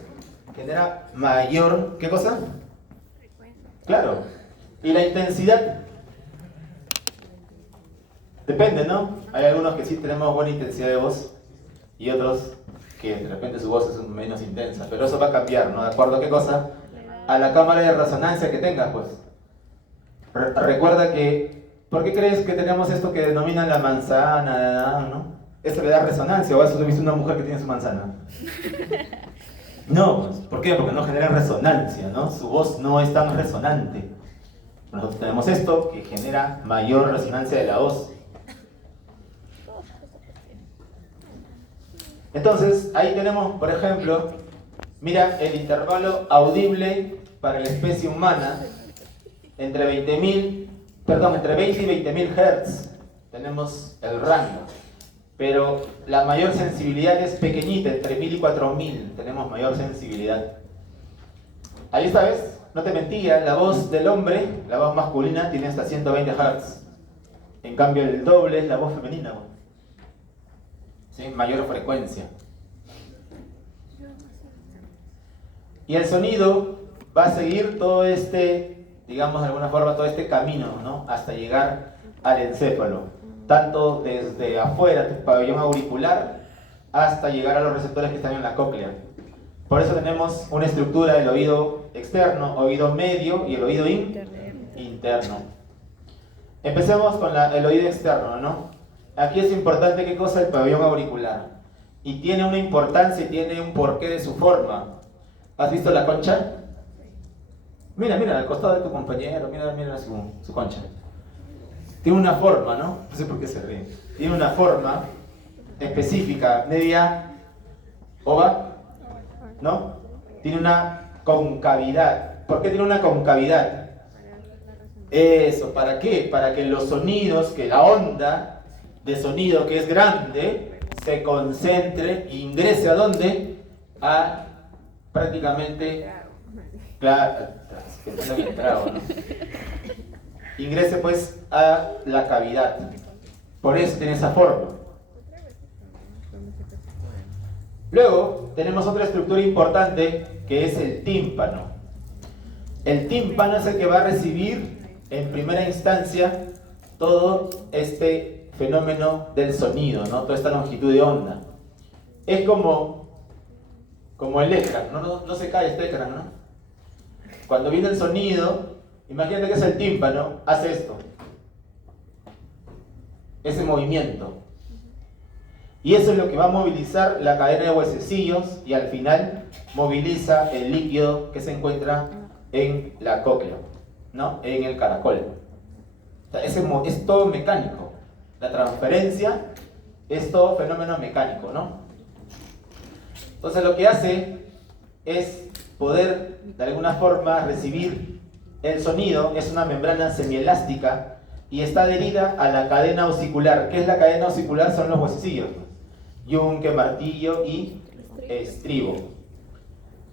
genera mayor, ¿qué cosa? frecuencia. Claro. ¿Y la intensidad? Depende, ¿no? Hay algunos que sí tenemos buena intensidad de voz y otros que de repente su voz es menos intensa, pero eso va a cambiar, ¿no? ¿De acuerdo a qué cosa? A la cámara de resonancia que tengas, pues. Recuerda que, ¿por qué crees que tenemos esto que denominan la manzana, ¿no? Eso le da resonancia, o eso lo viste una mujer que tiene su manzana. No, pues, ¿por qué? Porque no genera resonancia, ¿no? Su voz no es tan resonante. Nosotros tenemos esto que genera mayor resonancia de la voz. Entonces, ahí tenemos, por ejemplo, mira el intervalo audible para la especie humana entre 20 y 20.000 Hz. Tenemos el rango. Pero la mayor sensibilidad es pequeñita, entre 1000 y 4000 tenemos mayor sensibilidad. Ahí está, ¿ves? No te mentía, la voz del hombre, la voz masculina, tiene hasta 120 Hz. En cambio, el doble es la voz femenina. ¿Sí? Mayor frecuencia. Y el sonido va a seguir todo este, digamos de alguna forma, todo este camino, ¿no? Hasta llegar al encéfalo. Tanto desde afuera, tu pabellón auricular, hasta llegar a los receptores que están en la cóclea. Por eso tenemos una estructura del oído externo, oído medio y el oído interno. Empecemos con el oído externo, ¿no? Aquí es importante qué cosa el pabellón auricular. Y tiene una importancia y tiene un porqué de su forma. ¿Has visto la concha? Mira, mira, al costado de tu compañero, mira, mira su concha. Tiene una forma, ¿no? No sé por qué se ríe. Tiene una forma específica, media ova, ¿no? Tiene una concavidad. ¿Por qué tiene una concavidad? Eso, ¿para qué? Para que los sonidos, que la onda de sonido que es grande, se concentre e ingrese ¿a dónde? A prácticamente, claro, pensando en el trago, ¿no? Ingrese pues a la cavidad. Por eso tiene esa forma. Luego tenemos otra estructura importante que es el tímpano. El tímpano es el que va a recibir en primera instancia todo este fenómeno del sonido, ¿no? Toda esta longitud de onda. Es como el écran, no se cae este écran, ¿no? Cuando viene el sonido, imagínate que es el tímpano, hace esto. Ese movimiento. Y eso es lo que va a movilizar la cadena de huesecillos y al final moviliza el líquido que se encuentra en la cóclea, ¿no? En el caracol. O sea, es todo mecánico. La transferencia es todo fenómeno mecánico, ¿no? Entonces lo que hace es poder de alguna forma recibir el sonido. Es una membrana semielástica y está adherida a la cadena osicular. ¿Qué es la cadena osicular? Son los huesecillos: yunque, martillo y estribo.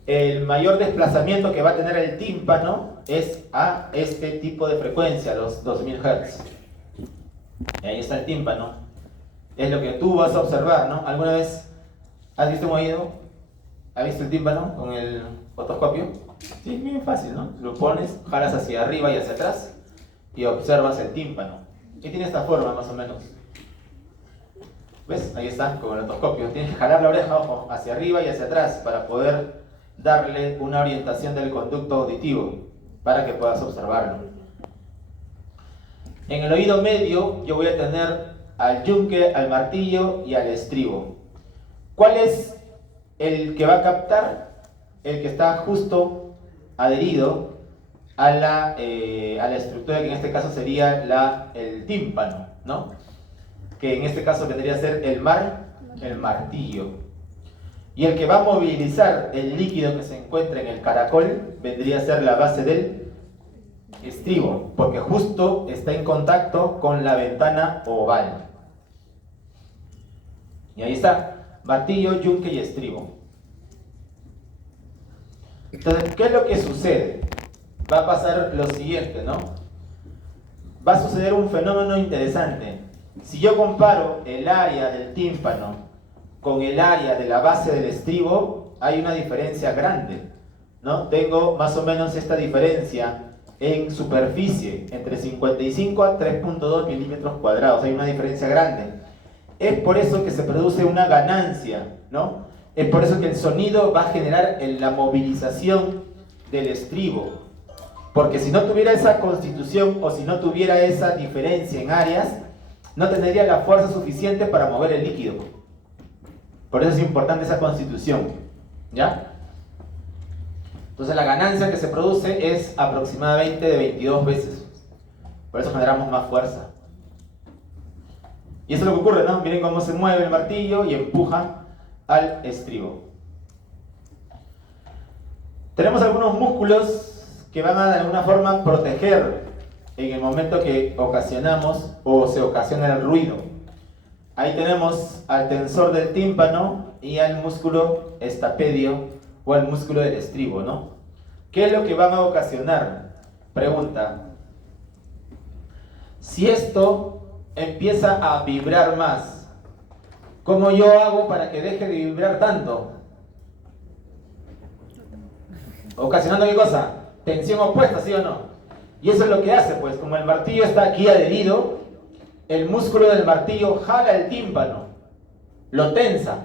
El mayor desplazamiento que va a tener el tímpano es a este tipo de frecuencia, los 2000 Hz. Y ahí está el tímpano. Es lo que tú vas a observar, ¿no? ¿Alguna vez has visto un oído? ¿Has visto el tímpano con el otoscopio? Sí, es bien fácil, ¿no? Lo pones, jalas hacia arriba y hacia atrás y observas el tímpano. Y tiene esta forma más o menos. ¿Ves? Ahí está, con el otoscopio. Tienes que jalar la oreja, ojo, hacia arriba y hacia atrás para poder darle una orientación del conducto auditivo para que puedas observarlo. En el oído medio yo voy a tener al yunque, al martillo y al estribo. ¿Cuál es el que va a captar? El que está justo adherido a la estructura que en este caso sería el tímpano, ¿no? Que en este caso vendría a ser el martillo. Y el que va a movilizar el líquido que se encuentra en el caracol vendría a ser la base del estribo, porque justo está en contacto con la ventana oval. Y ahí está, martillo, yunque y estribo. Entonces, ¿qué es lo que sucede? Va a pasar lo siguiente, ¿no? Va a suceder un fenómeno interesante. Si yo comparo el área del tímpano con el área de la base del estribo, hay una diferencia grande, ¿no? Tengo más o menos esta diferencia en superficie, entre 55 a 3.2 milímetros cuadrados. Hay una diferencia grande. Es por eso que se produce una ganancia, ¿no? Es por eso que el sonido va a generar la movilización del estribo. Porque si no tuviera esa constitución o si no tuviera esa diferencia en áreas, no tendría la fuerza suficiente para mover el líquido. Por eso es importante esa constitución, ¿ya? Entonces la ganancia que se produce es aproximadamente de 22 veces. Por eso generamos más fuerza. Y eso es lo que ocurre, ¿no? Miren cómo se mueve el martillo y empuja al estribo. Tenemos algunos músculos que van a de alguna forma proteger en el momento que ocasionamos o se ocasiona el ruido. Ahí tenemos al tensor del tímpano y al músculo estapedio o al músculo del estribo, ¿no? ¿Qué es lo que van a ocasionar? Pregunta. Si esto empieza a vibrar más, ¿cómo yo hago para que deje de vibrar tanto? ¿Ocasionando qué cosa? Tensión opuesta, ¿sí o no? Y eso es lo que hace, pues, como el martillo está aquí adherido, el músculo del martillo jala el tímpano, lo tensa,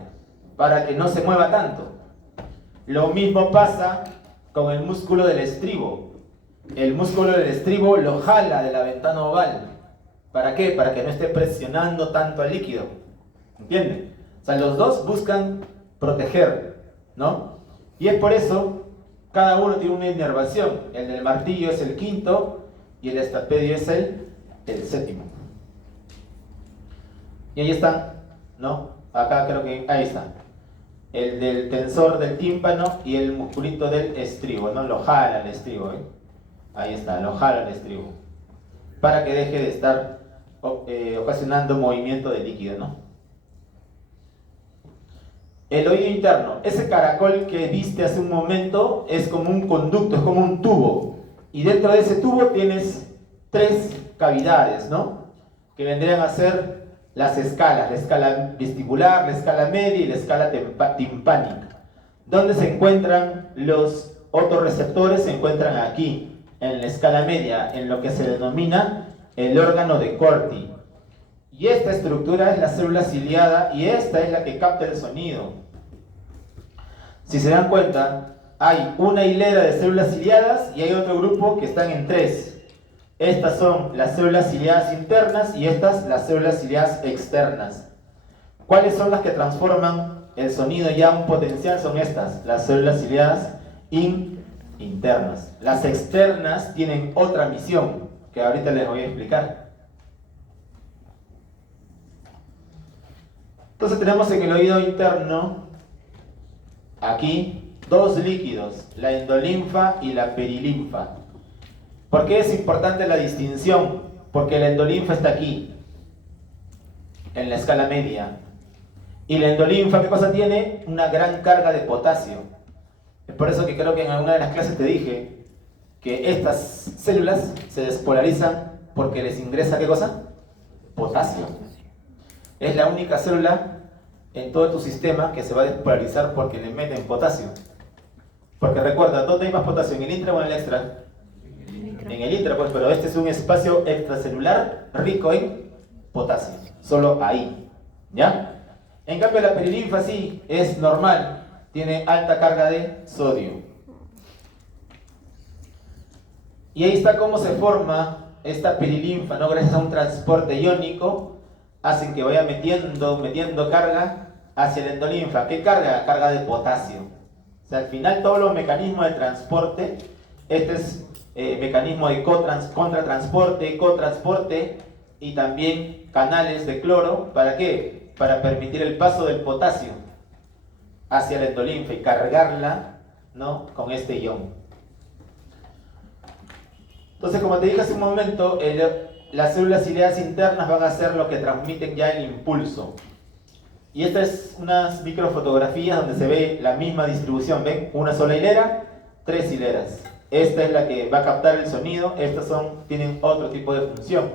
para que no se mueva tanto. Lo mismo pasa con el músculo del estribo. El músculo del estribo lo jala de la ventana oval. ¿Para qué? Para que no esté presionando tanto al líquido. ¿Entienden? O sea, los dos buscan proteger, ¿no? Y es por eso, cada uno tiene una inervación. El del martillo es el quinto y el estapedio es el séptimo. Y ahí están, ¿no? Acá creo que, ahí está. El del tensor del tímpano y el musculito del estribo, ¿no? Lo jala el estribo, ¿eh? Ahí está, lo jala el estribo. Para que deje de estar ocasionando movimiento de líquido, ¿no? El oído interno, ese caracol que viste hace un momento es como un conducto, es como un tubo. Y dentro de ese tubo tienes 3 cavidades, ¿no? Que vendrían a ser las escalas, la escala vestibular, la escala media y la escala timpánica. ¿Dónde se encuentran los otorreceptores? Se encuentran aquí, en la escala media, en lo que se denomina el órgano de Corti. Y esta estructura es la célula ciliada y esta es la que capta el sonido. Si se dan cuenta, hay una hilera de células ciliadas y hay otro grupo que están en 3. Estas son las células ciliadas internas y estas las células ciliadas externas. ¿Cuáles son las que transforman el sonido ya a un potencial? Son estas, las células ciliadas internas. Las externas tienen otra misión que ahorita les voy a explicar. Entonces tenemos en el oído interno, aquí, 2 líquidos, la endolinfa y la perilinfa. ¿Por qué es importante la distinción? Porque la endolinfa está aquí, en la escala media. Y la endolinfa, ¿qué cosa tiene? Una gran carga de potasio. Es por eso que creo que en alguna de las clases te dije que estas células se despolarizan porque les ingresa, ¿qué cosa? Potasio. Es la única célula en todo tu sistema que se va a despolarizar porque le meten potasio. Porque recuerda, ¿dónde hay más potasio? ¿En el intra o en el extra? En el intra, pues, pero este es un espacio extracelular rico en potasio. Solo ahí, ¿ya? En cambio la perilinfa sí, es normal. Tiene alta carga de sodio. Y ahí está cómo se forma esta perilinfa, ¿no? Gracias a un transporte iónico, hacen que vaya metiendo carga hacia la endolinfa. ¿Qué carga? Carga de potasio. O sea, al final todos los mecanismos de transporte, este es mecanismo de contratransporte, cotransporte y también canales de cloro. ¿Para qué? Para permitir el paso del potasio. hacia la endolinfa y cargarla, ¿no?, con este ion. Entonces, como te dije hace un momento, las células ciliadas internas van a ser lo que transmiten ya el impulso. Y esta es unas microfotografías donde se ve la misma distribución. ¿Ven? Una sola hilera, 3 hileras. Esta es la que va a captar el sonido. Estas tienen otro tipo de función.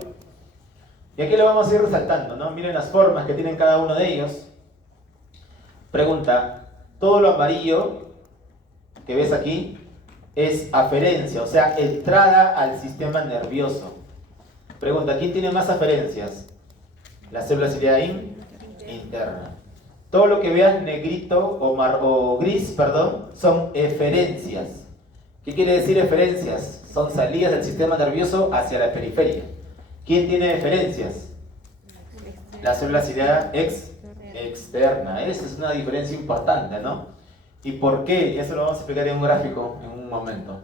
Y aquí lo vamos a ir resaltando, ¿no? Miren las formas que tienen cada uno de ellos. Pregunta, todo lo amarillo que ves aquí es aferencia, o sea, entrada al sistema nervioso. Pregunta, ¿quién tiene más aferencias? La célula ciliada interna. Todo lo que veas negrito o gris, perdón, son eferencias. ¿Qué quiere decir eferencias? Son salidas del sistema nervioso hacia la periferia. ¿Quién tiene eferencias? La célula ciliada externa. Esa es una diferencia importante, ¿no? ¿Y por qué? Eso lo vamos a explicar en un gráfico en un momento.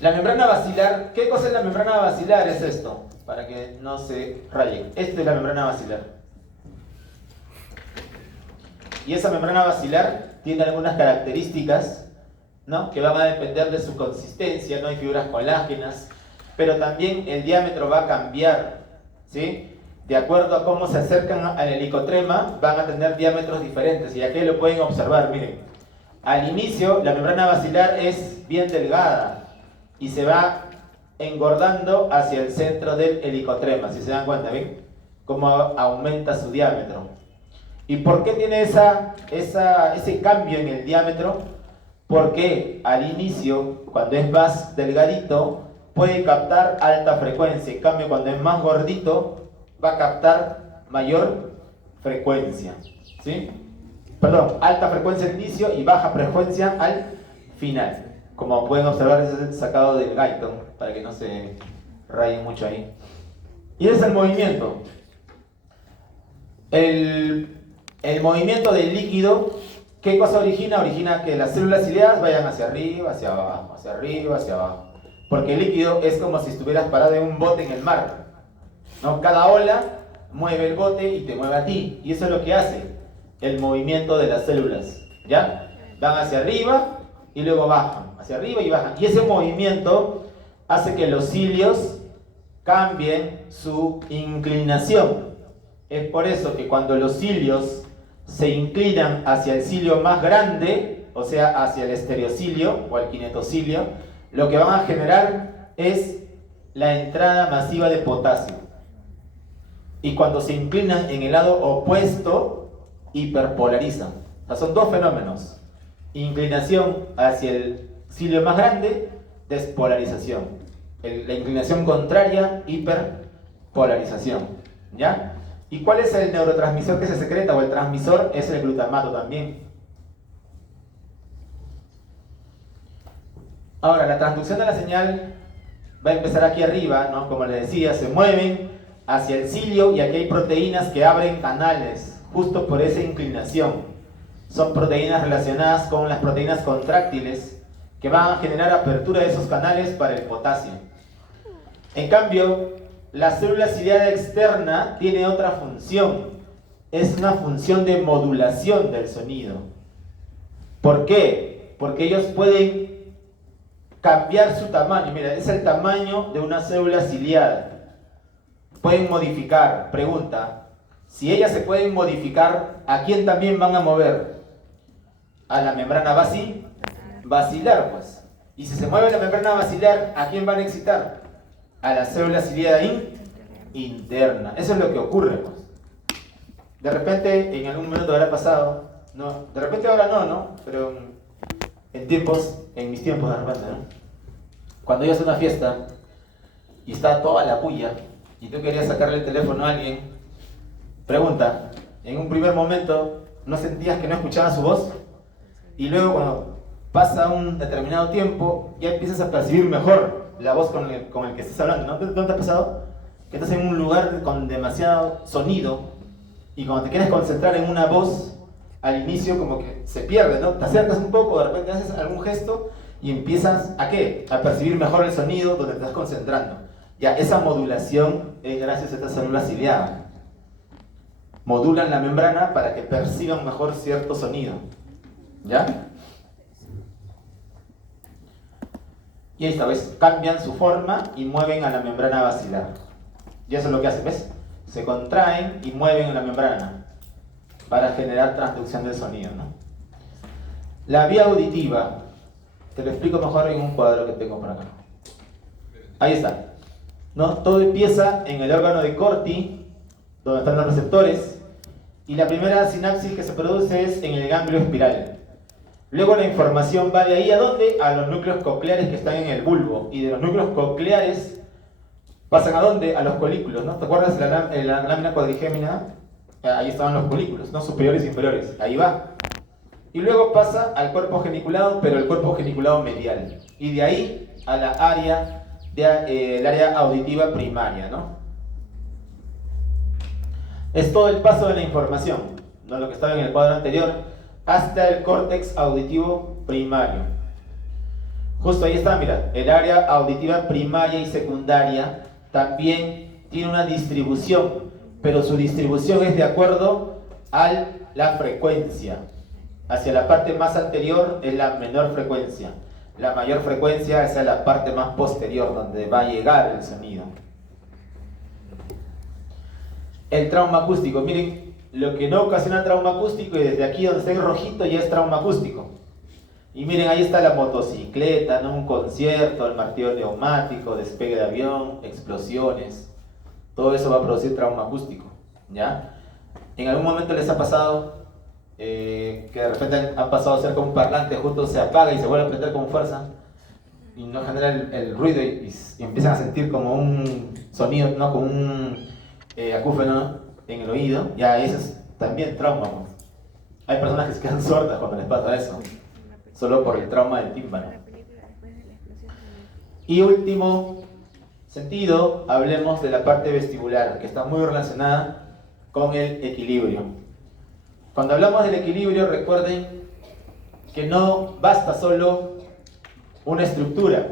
La membrana basilar, ¿qué cosa es la membrana basilar? Es esto, para que no se rayen. Esta es la membrana basilar. Y esa membrana basilar tiene algunas características, ¿no?, que van a depender de su consistencia, ¿no? Hay fibras colágenas, pero también el diámetro va a cambiar, ¿sí? De acuerdo a cómo se acercan al helicotrema, van a tener diámetros diferentes. Y aquí lo pueden observar, miren. Al inicio, la membrana basilar es bien delgada y se va engordando hacia el centro del helicotrema. Si se dan cuenta, ¿ven? Cómo aumenta su diámetro. ¿Y por qué tiene ese cambio en el diámetro? Porque al inicio, cuando es más delgadito, puede captar alta frecuencia. En cambio, cuando es más gordito, va a captar mayor frecuencia, ¿sí? Perdón, alta frecuencia al inicio y baja frecuencia al final. Como pueden observar, ese es el sacado del Guyton, para que no se rayen mucho ahí. Y ese es el movimiento. El movimiento del líquido, ¿qué cosa origina? Origina que las células ciliadas vayan hacia arriba, hacia abajo, hacia arriba, hacia abajo. Porque el líquido es como si estuvieras parado en un bote en el mar, ¿no? Cada ola mueve el bote y te mueve a ti. Y eso es lo que hace el movimiento de las células, ¿ya? Van hacia arriba y luego bajan, hacia arriba y bajan. Y ese movimiento hace que los cilios cambien su inclinación. Es por eso que cuando los cilios se inclinan hacia el cilio más grande, o sea, hacia el estereocilio o el kinetocilio, lo que van a generar es la entrada masiva de potasio. Y cuando se inclinan en el lado opuesto, hiperpolarizan. O sea, son dos fenómenos. Inclinación hacia el cilio más grande, despolarización. La inclinación contraria, hiperpolarización. ¿Ya? ¿Y cuál es el neurotransmisor que se secreta o el transmisor? Es el glutamato también. Ahora, la transducción de la señal va a empezar aquí arriba, ¿no? Como les decía, se mueven hacia el cilio y aquí hay proteínas que abren canales justo por esa inclinación. Son proteínas relacionadas con las proteínas contráctiles que van a generar apertura de esos canales para el potasio. En cambio, la célula ciliada externa tiene otra función. Es una función de modulación del sonido. ¿Por qué? Porque ellos pueden cambiar su tamaño. Mira, es el tamaño de una célula ciliada. Pueden modificar. Pregunta, si ellas se pueden modificar, ¿a quién también van a mover? A la membrana basilar, pues. Y si se mueve la membrana basilar, ¿a quién van a excitar? A la célula ciliada interna. Eso es lo que ocurre, pues. De repente, en algún momento habrá pasado, no, de repente ahora no, pero en mis tiempos de repente, ¿no? Cuando ibas a una fiesta y está toda la puya y tú querías sacarle el teléfono a alguien, pregunta, en un primer momento ¿no sentías que no escuchabas su voz? Y luego cuando pasa un determinado tiempo ya empiezas a percibir mejor la voz con el que estás hablando, ¿no? ¿No te ha pasado? Que estás en un lugar con demasiado sonido y cuando te quieres concentrar en una voz, al inicio como que se pierde, ¿no? Te acercas un poco, de repente haces algún gesto y empiezas ¿a qué? A percibir mejor el sonido donde te estás concentrando. Ya, esa modulación es gracias a esta célula ciliada. modulan la membrana para que perciban mejor cierto sonido. ¿Ya? Y ahí está, ¿ves? Cambian su forma y mueven a la membrana basilar. Y eso es lo que hacen, ¿ves? Se contraen y mueven la membrana para generar transducción del sonido, ¿no? La vía auditiva, te lo explico mejor en un cuadro que tengo por acá. Ahí está, ¿no? Todo empieza en el órgano de Corti, donde están los receptores, y la primera sinapsis que se produce es en el ganglio espiral. Luego la información va de ahí ¿a dónde? A los núcleos cocleares que están en el bulbo, y de los núcleos cocleares pasan ¿a dónde? A los colículos, ¿no? ¿Te acuerdas de la lámina cuadrigémina? Ahí estaban los colículos, ¿no? Superiores e inferiores, ahí va. Y luego pasa al cuerpo geniculado, pero el cuerpo geniculado medial. Y de ahí a la área, el área auditiva primaria, ¿no? Es todo el paso de la información, ¿no? Lo que estaba en el cuadro anterior, hasta el córtex auditivo primario. Justo ahí está, mira, el área auditiva primaria y secundaria también tiene una distribución, pero su distribución es de acuerdo a la frecuencia. Hacia la parte más anterior es la menor frecuencia. La mayor frecuencia es a la parte más posterior, donde va a llegar el sonido. El trauma acústico, miren, lo que no ocasiona trauma acústico, y desde aquí donde está el rojito ya es trauma acústico. Y miren, ahí está la motocicleta, ¿no? Un concierto, el martillo neumático, despegue de avión, explosiones. Todo eso va a producir trauma acústico, ¿ya? ¿En algún momento les ha pasado que de repente han pasado cerca de un parlante, justo se apaga y se vuelve a prender con fuerza y no genera el ruido y empiezan a sentir como un sonido, ¿no? Como un acúfeno en el oído? Ya, eso es también trauma, ¿no? Hay personas que se quedan sordas cuando les pasa eso, solo por el trauma del tímpano. Y último sentido, hablemos de la parte vestibular, que está muy relacionada con el equilibrio. Cuando hablamos del equilibrio, recuerden que no basta solo una estructura,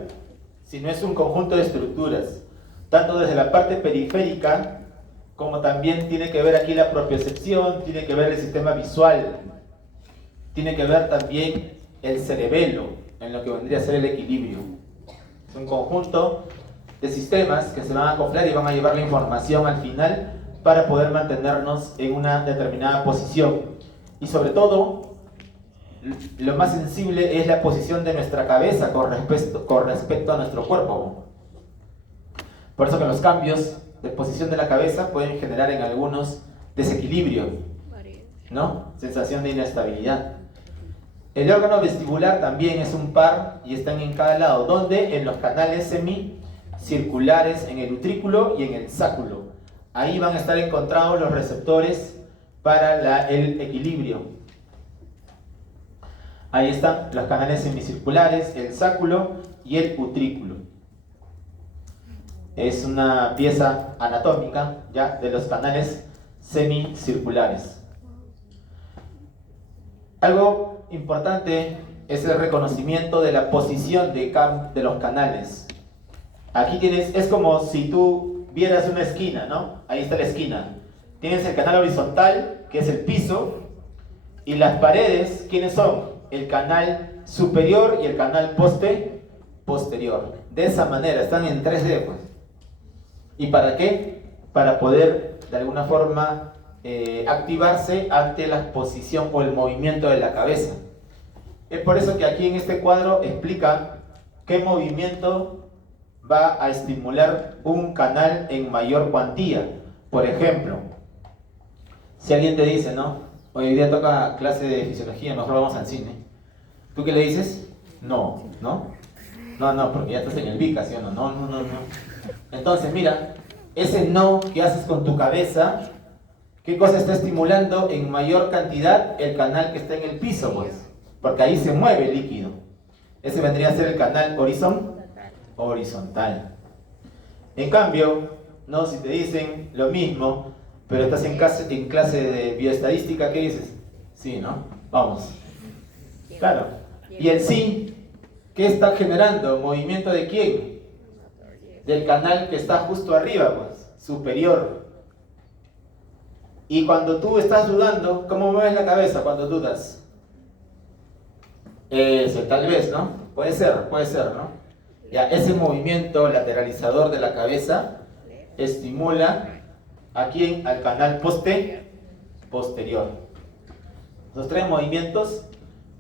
sino es un conjunto de estructuras, tanto desde la parte periférica, como también tiene que ver aquí la propiocepción, tiene que ver el sistema visual, tiene que ver también el cerebelo, en lo que vendría a ser el equilibrio. Es un conjunto de sistemas que se van a acoplar y van a llevar la información al final para poder mantenernos en una determinada posición. Y sobre todo, lo más sensible es la posición de nuestra cabeza con respecto a nuestro cuerpo. Por eso que los cambios de posición de la cabeza pueden generar en algunos desequilibrio, ¿no? Sensación de inestabilidad. El órgano vestibular también es un par y están en cada lado, donde en los canales semicirculares, en el utrículo y en el sáculo. Ahí van a estar encontrados los receptores para el equilibrio. Ahí están los canales semicirculares, el sáculo y el utrículo. Es una pieza anatómica ya de los canales semicirculares. Algo importante es el reconocimiento de la posición de los canales. Aquí tienes, es como si tú vieras una esquina, ¿no? Ahí está la esquina. Tienes el canal horizontal, que es el piso, y las paredes, ¿quiénes son? El canal superior y el canal posterior. De esa manera, están en 3D, pues. ¿Y para qué? Para poder, de alguna forma, activarse ante la posición o el movimiento de la cabeza. Es por eso que aquí en este cuadro explica qué movimiento va a estimular un canal en mayor cuantía. Por ejemplo, si alguien te dice, ¿no? Hoy día toca clase de fisiología, mejor vamos al cine. ¿Tú qué le dices? No, ¿no? No, porque ya estás en el VICA, ¿sí o no? No. Entonces, mira, ese no que haces con tu cabeza, ¿qué cosa está estimulando en mayor cantidad? El canal que está en el piso, pues. Porque ahí se mueve el líquido. Ese vendría a ser el canal horizontal. En cambio, no, si te dicen lo mismo, pero estás en clase de bioestadística, ¿qué dices? Sí, ¿no? Vamos. Claro. ¿Y el sí? ¿Qué está generando? ¿Movimiento de quién? Del canal que está justo arriba, pues, superior. Y cuando tú estás dudando, ¿cómo mueves la cabeza cuando dudas? Tal vez, ¿no? Puede ser, ¿no? Ya, ese movimiento lateralizador de la cabeza estimula aquí al canal posterior. Los 3 movimientos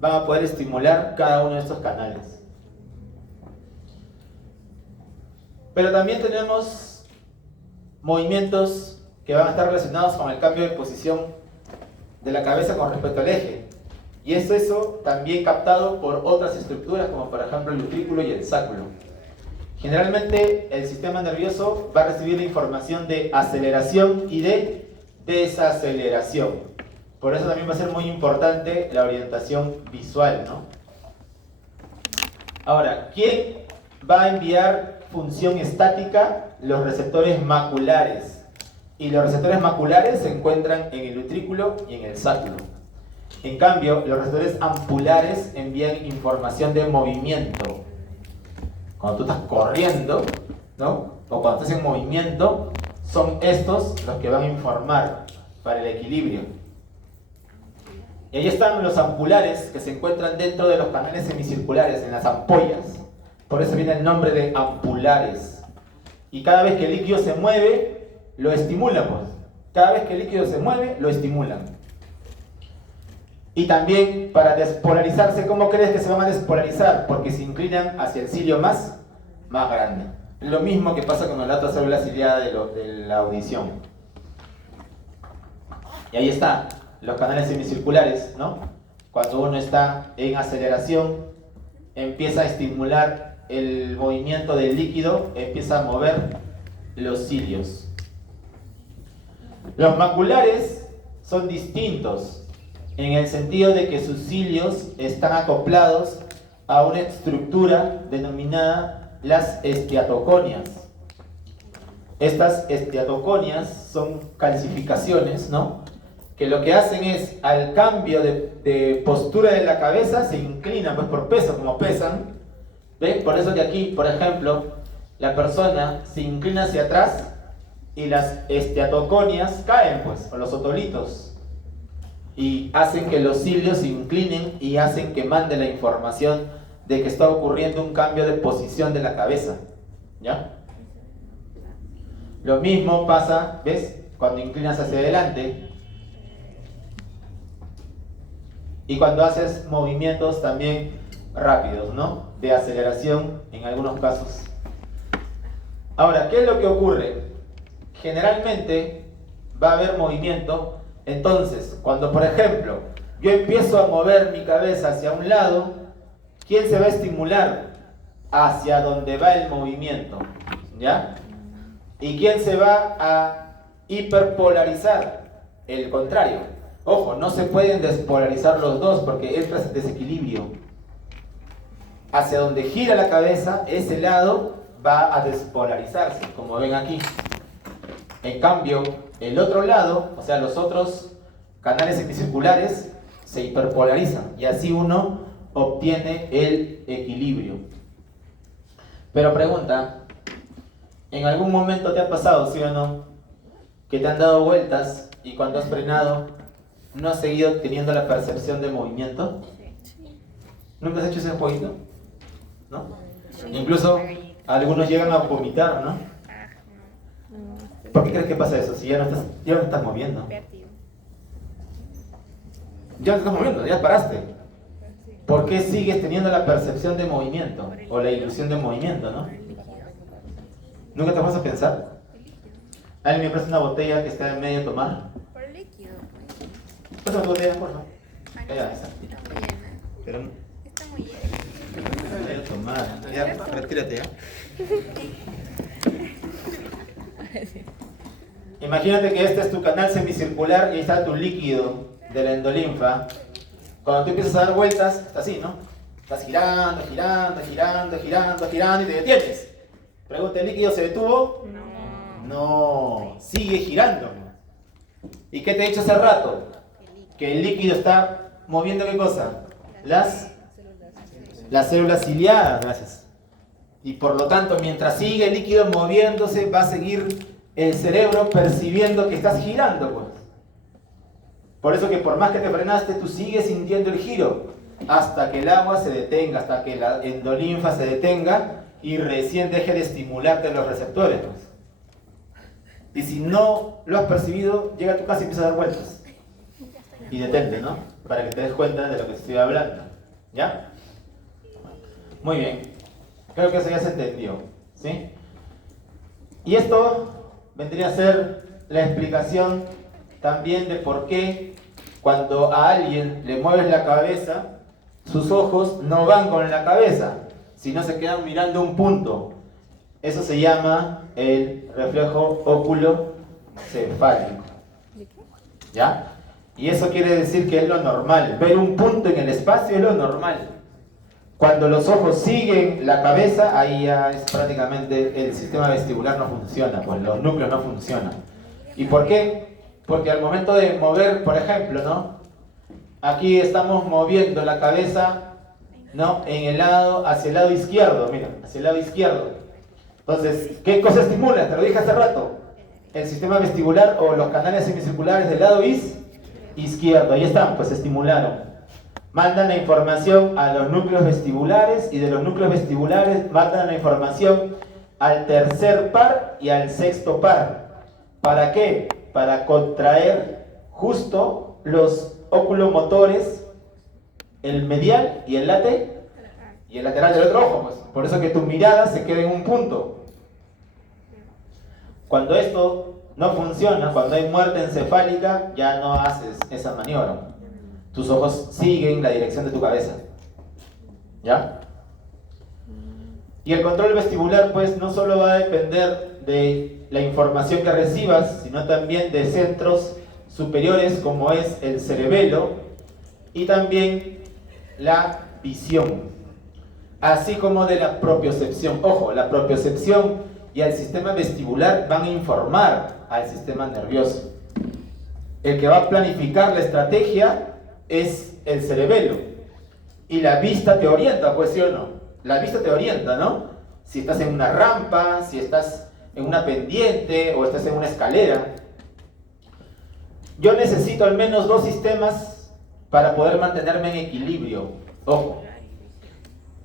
van a poder estimular cada uno de estos canales. Pero también tenemos movimientos que van a estar relacionados con el cambio de posición de la cabeza con respecto al eje. Y es eso también captado por otras estructuras, como por ejemplo el utrículo y el sacro. Generalmente el sistema nervioso va a recibir la información de aceleración y de desaceleración. Por eso también va a ser muy importante la orientación visual, ¿no? Ahora, ¿quién va a enviar función estática? Los receptores maculares. Y los receptores maculares se encuentran en el utrículo y en el sacro. En cambio, los receptores ampulares envían información de movimiento. Cuando tú estás corriendo, ¿no? O cuando estás en movimiento, son estos los que van a informar para el equilibrio. Y ahí están los ampulares que se encuentran dentro de los canales semicirculares, en las ampollas. Por eso viene el nombre de ampulares. Y cada vez que el líquido se mueve, lo estimulan, pues. Cada vez que el líquido se mueve, lo estimulan. Y también para despolarizarse, ¿cómo crees que se van a despolarizar? Porque se inclinan hacia el cilio más grande. Lo mismo que pasa con la otra célula ciliada de la audición. Y ahí está, los canales semicirculares, ¿no? Cuando uno está en aceleración, empieza a estimular el movimiento del líquido, empieza a mover los cilios. Los maculares son distintos en el sentido de que sus cilios están acoplados a una estructura denominada las esteatoconias. Estas esteatoconias son calcificaciones, ¿no? Que lo que hacen es, al cambio de postura de la cabeza, se inclinan, pues por peso, como pesan. ¿Ven? Por eso que aquí, por ejemplo, la persona se inclina hacia atrás y las esteatoconias caen, pues, o los otolitos. Y hacen que los cilios se inclinen y hacen que mande la información de que está ocurriendo un cambio de posición de la cabeza. ¿Ya? Lo mismo pasa, ¿ves? Cuando inclinas hacia adelante. Y cuando haces movimientos también rápidos, ¿no? De aceleración en algunos casos. Ahora, ¿qué es lo que ocurre? Generalmente va a haber movimiento. Entonces, cuando por ejemplo yo empiezo a mover mi cabeza hacia un lado, ¿quién se va a estimular? Hacia donde va el movimiento, ¿ya? ¿Y quién se va a hiperpolarizar? El contrario. Ojo, no se pueden despolarizar los dos porque entra ese desequilibrio. Hacia donde gira la cabeza, ese lado va a despolarizarse, como ven aquí. En cambio, el otro lado, o sea, los otros canales semicirculares, se hiperpolarizan y así uno obtiene el equilibrio. Pero pregunta, ¿en algún momento te ha pasado, sí o no, que te han dado vueltas y cuando has frenado no has seguido teniendo la percepción de movimiento? ¿Nunca has hecho ese jueguito? ¿No? Incluso algunos llegan a vomitar, ¿no? ¿Por qué crees que pasa eso? Si ya no estás moviendo. Ya no estás moviendo, ya paraste. ¿Por qué sigues teniendo la percepción de movimiento? O la ilusión de movimiento, ¿no? ¿Nunca te vas a pensar? ¿Alguien me presta una botella que está en medio de tomar? Por el líquido. Pásame tu botella, por favor. Ya, Está muy llena. Pero Está muy llena. voy a tomar. Ya, retírate, ¿ya? Imagínate que este es tu canal semicircular y ahí está tu líquido de la endolinfa. Cuando tú empiezas a dar vueltas, está así, ¿no? Estás girando, girando, girando, girando, girando y te detienes. Pregunta, ¿el líquido se detuvo? No, sigue girando. ¿Y qué te he dicho hace rato? Que el líquido está moviendo ¿qué cosa? Las células ciliadas, gracias. Y por lo tanto, mientras sigue el líquido moviéndose, va a seguir el cerebro percibiendo que estás girando, pues. Por eso que por más que te frenaste, tú sigues sintiendo el giro hasta que el agua se detenga, hasta que la endolinfa se detenga y recién deje de estimularte los receptores. Pues. Y si no lo has percibido, llega a tu casa y empieza a dar vueltas. Y detente, ¿no? Para que te des cuenta de lo que te estoy hablando. ¿Ya? Muy bien. Creo que eso ya se entendió. ¿Sí? Y esto vendría a ser la explicación también de por qué cuando a alguien le mueves la cabeza, sus ojos no van con la cabeza, sino se quedan mirando un punto. Eso se llama el reflejo óculo-cefálico. ¿Ya? Y eso quiere decir que es lo normal. Ver un punto en el espacio es lo normal. Cuando los ojos siguen la cabeza, ahí ya es prácticamente el sistema vestibular no funciona, pues los núcleos no funcionan. ¿Y por qué? Porque al momento de mover, por ejemplo, ¿no? Aquí estamos moviendo la cabeza, ¿no? En el lado, hacia el lado izquierdo, mira, hacia el lado izquierdo. Entonces, ¿qué cosa estimula? Te lo dije hace rato. El sistema vestibular o los canales semicirculares del lado izquierdo. Ahí están, pues se estimularon. Mandan la información a los núcleos vestibulares y de los núcleos vestibulares mandan la información al tercer par y al sexto par. ¿Para qué? Para contraer justo los oculomotores, el medial y el lateral del otro ojo. Pues. Por eso que tu mirada se queda en un punto. Cuando esto no funciona, cuando hay muerte encefálica, ya no haces esa maniobra. Tus ojos siguen la dirección de tu cabeza. ¿Ya? Y el control vestibular, pues, no solo va a depender de la información que recibas, sino también de centros superiores como es el cerebelo y también la visión, así como de la propiocepción. Ojo, la propiocepción y el sistema vestibular van a informar al sistema nervioso. El que va a planificar la estrategia es el cerebelo y la vista te orienta, pues sí o no. La vista te orienta, ¿no? Si estás en una rampa, si estás en una pendiente o estás en una escalera. Yo necesito al menos 2 sistemas para poder mantenerme en equilibrio. Ojo.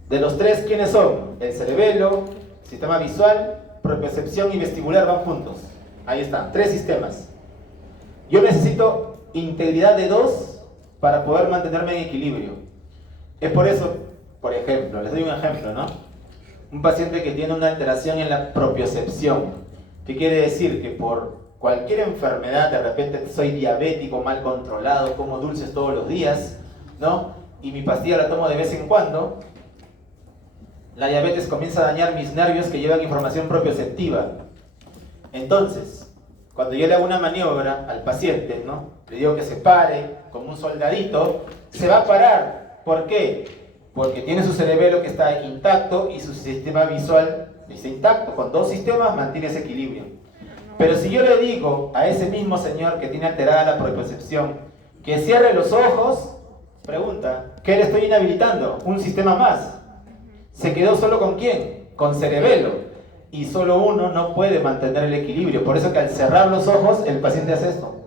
De los 3, ¿quiénes son? El cerebelo, sistema visual, propiocepción y vestibular van juntos. Ahí están, 3 sistemas. Yo necesito integridad de 2 para poder mantenerme en equilibrio. Es por eso, por ejemplo, les doy un ejemplo, ¿no? Un paciente que tiene una alteración en la propiocepción. ¿Qué quiere decir? Que por cualquier enfermedad, de repente soy diabético, mal controlado, como dulces todos los días, ¿no? Y mi pastilla la tomo de vez en cuando. La diabetes comienza a dañar mis nervios que llevan información propioceptiva. Entonces, cuando yo le hago una maniobra al paciente, ¿no? Le digo que se pare como un soldadito, se va a parar. ¿Por qué? Porque tiene su cerebelo que está intacto y su sistema visual está intacto. Con 2 sistemas mantiene ese equilibrio. Pero si yo le digo a ese mismo señor que tiene alterada la propiocepción que cierre los ojos, pregunta, ¿qué le estoy inhabilitando? Un sistema más. ¿Se quedó solo con quién? Con cerebelo. Y solo uno no puede mantener el equilibrio. Por eso que al cerrar los ojos, el paciente hace esto.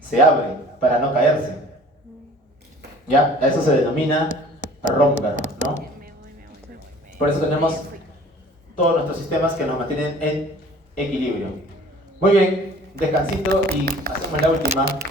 Se abre para no caerse. ¿Ya? Eso se denomina romper, ¿no? Por eso tenemos todos nuestros sistemas que nos mantienen en equilibrio. Muy bien, descansito y hacemos la última.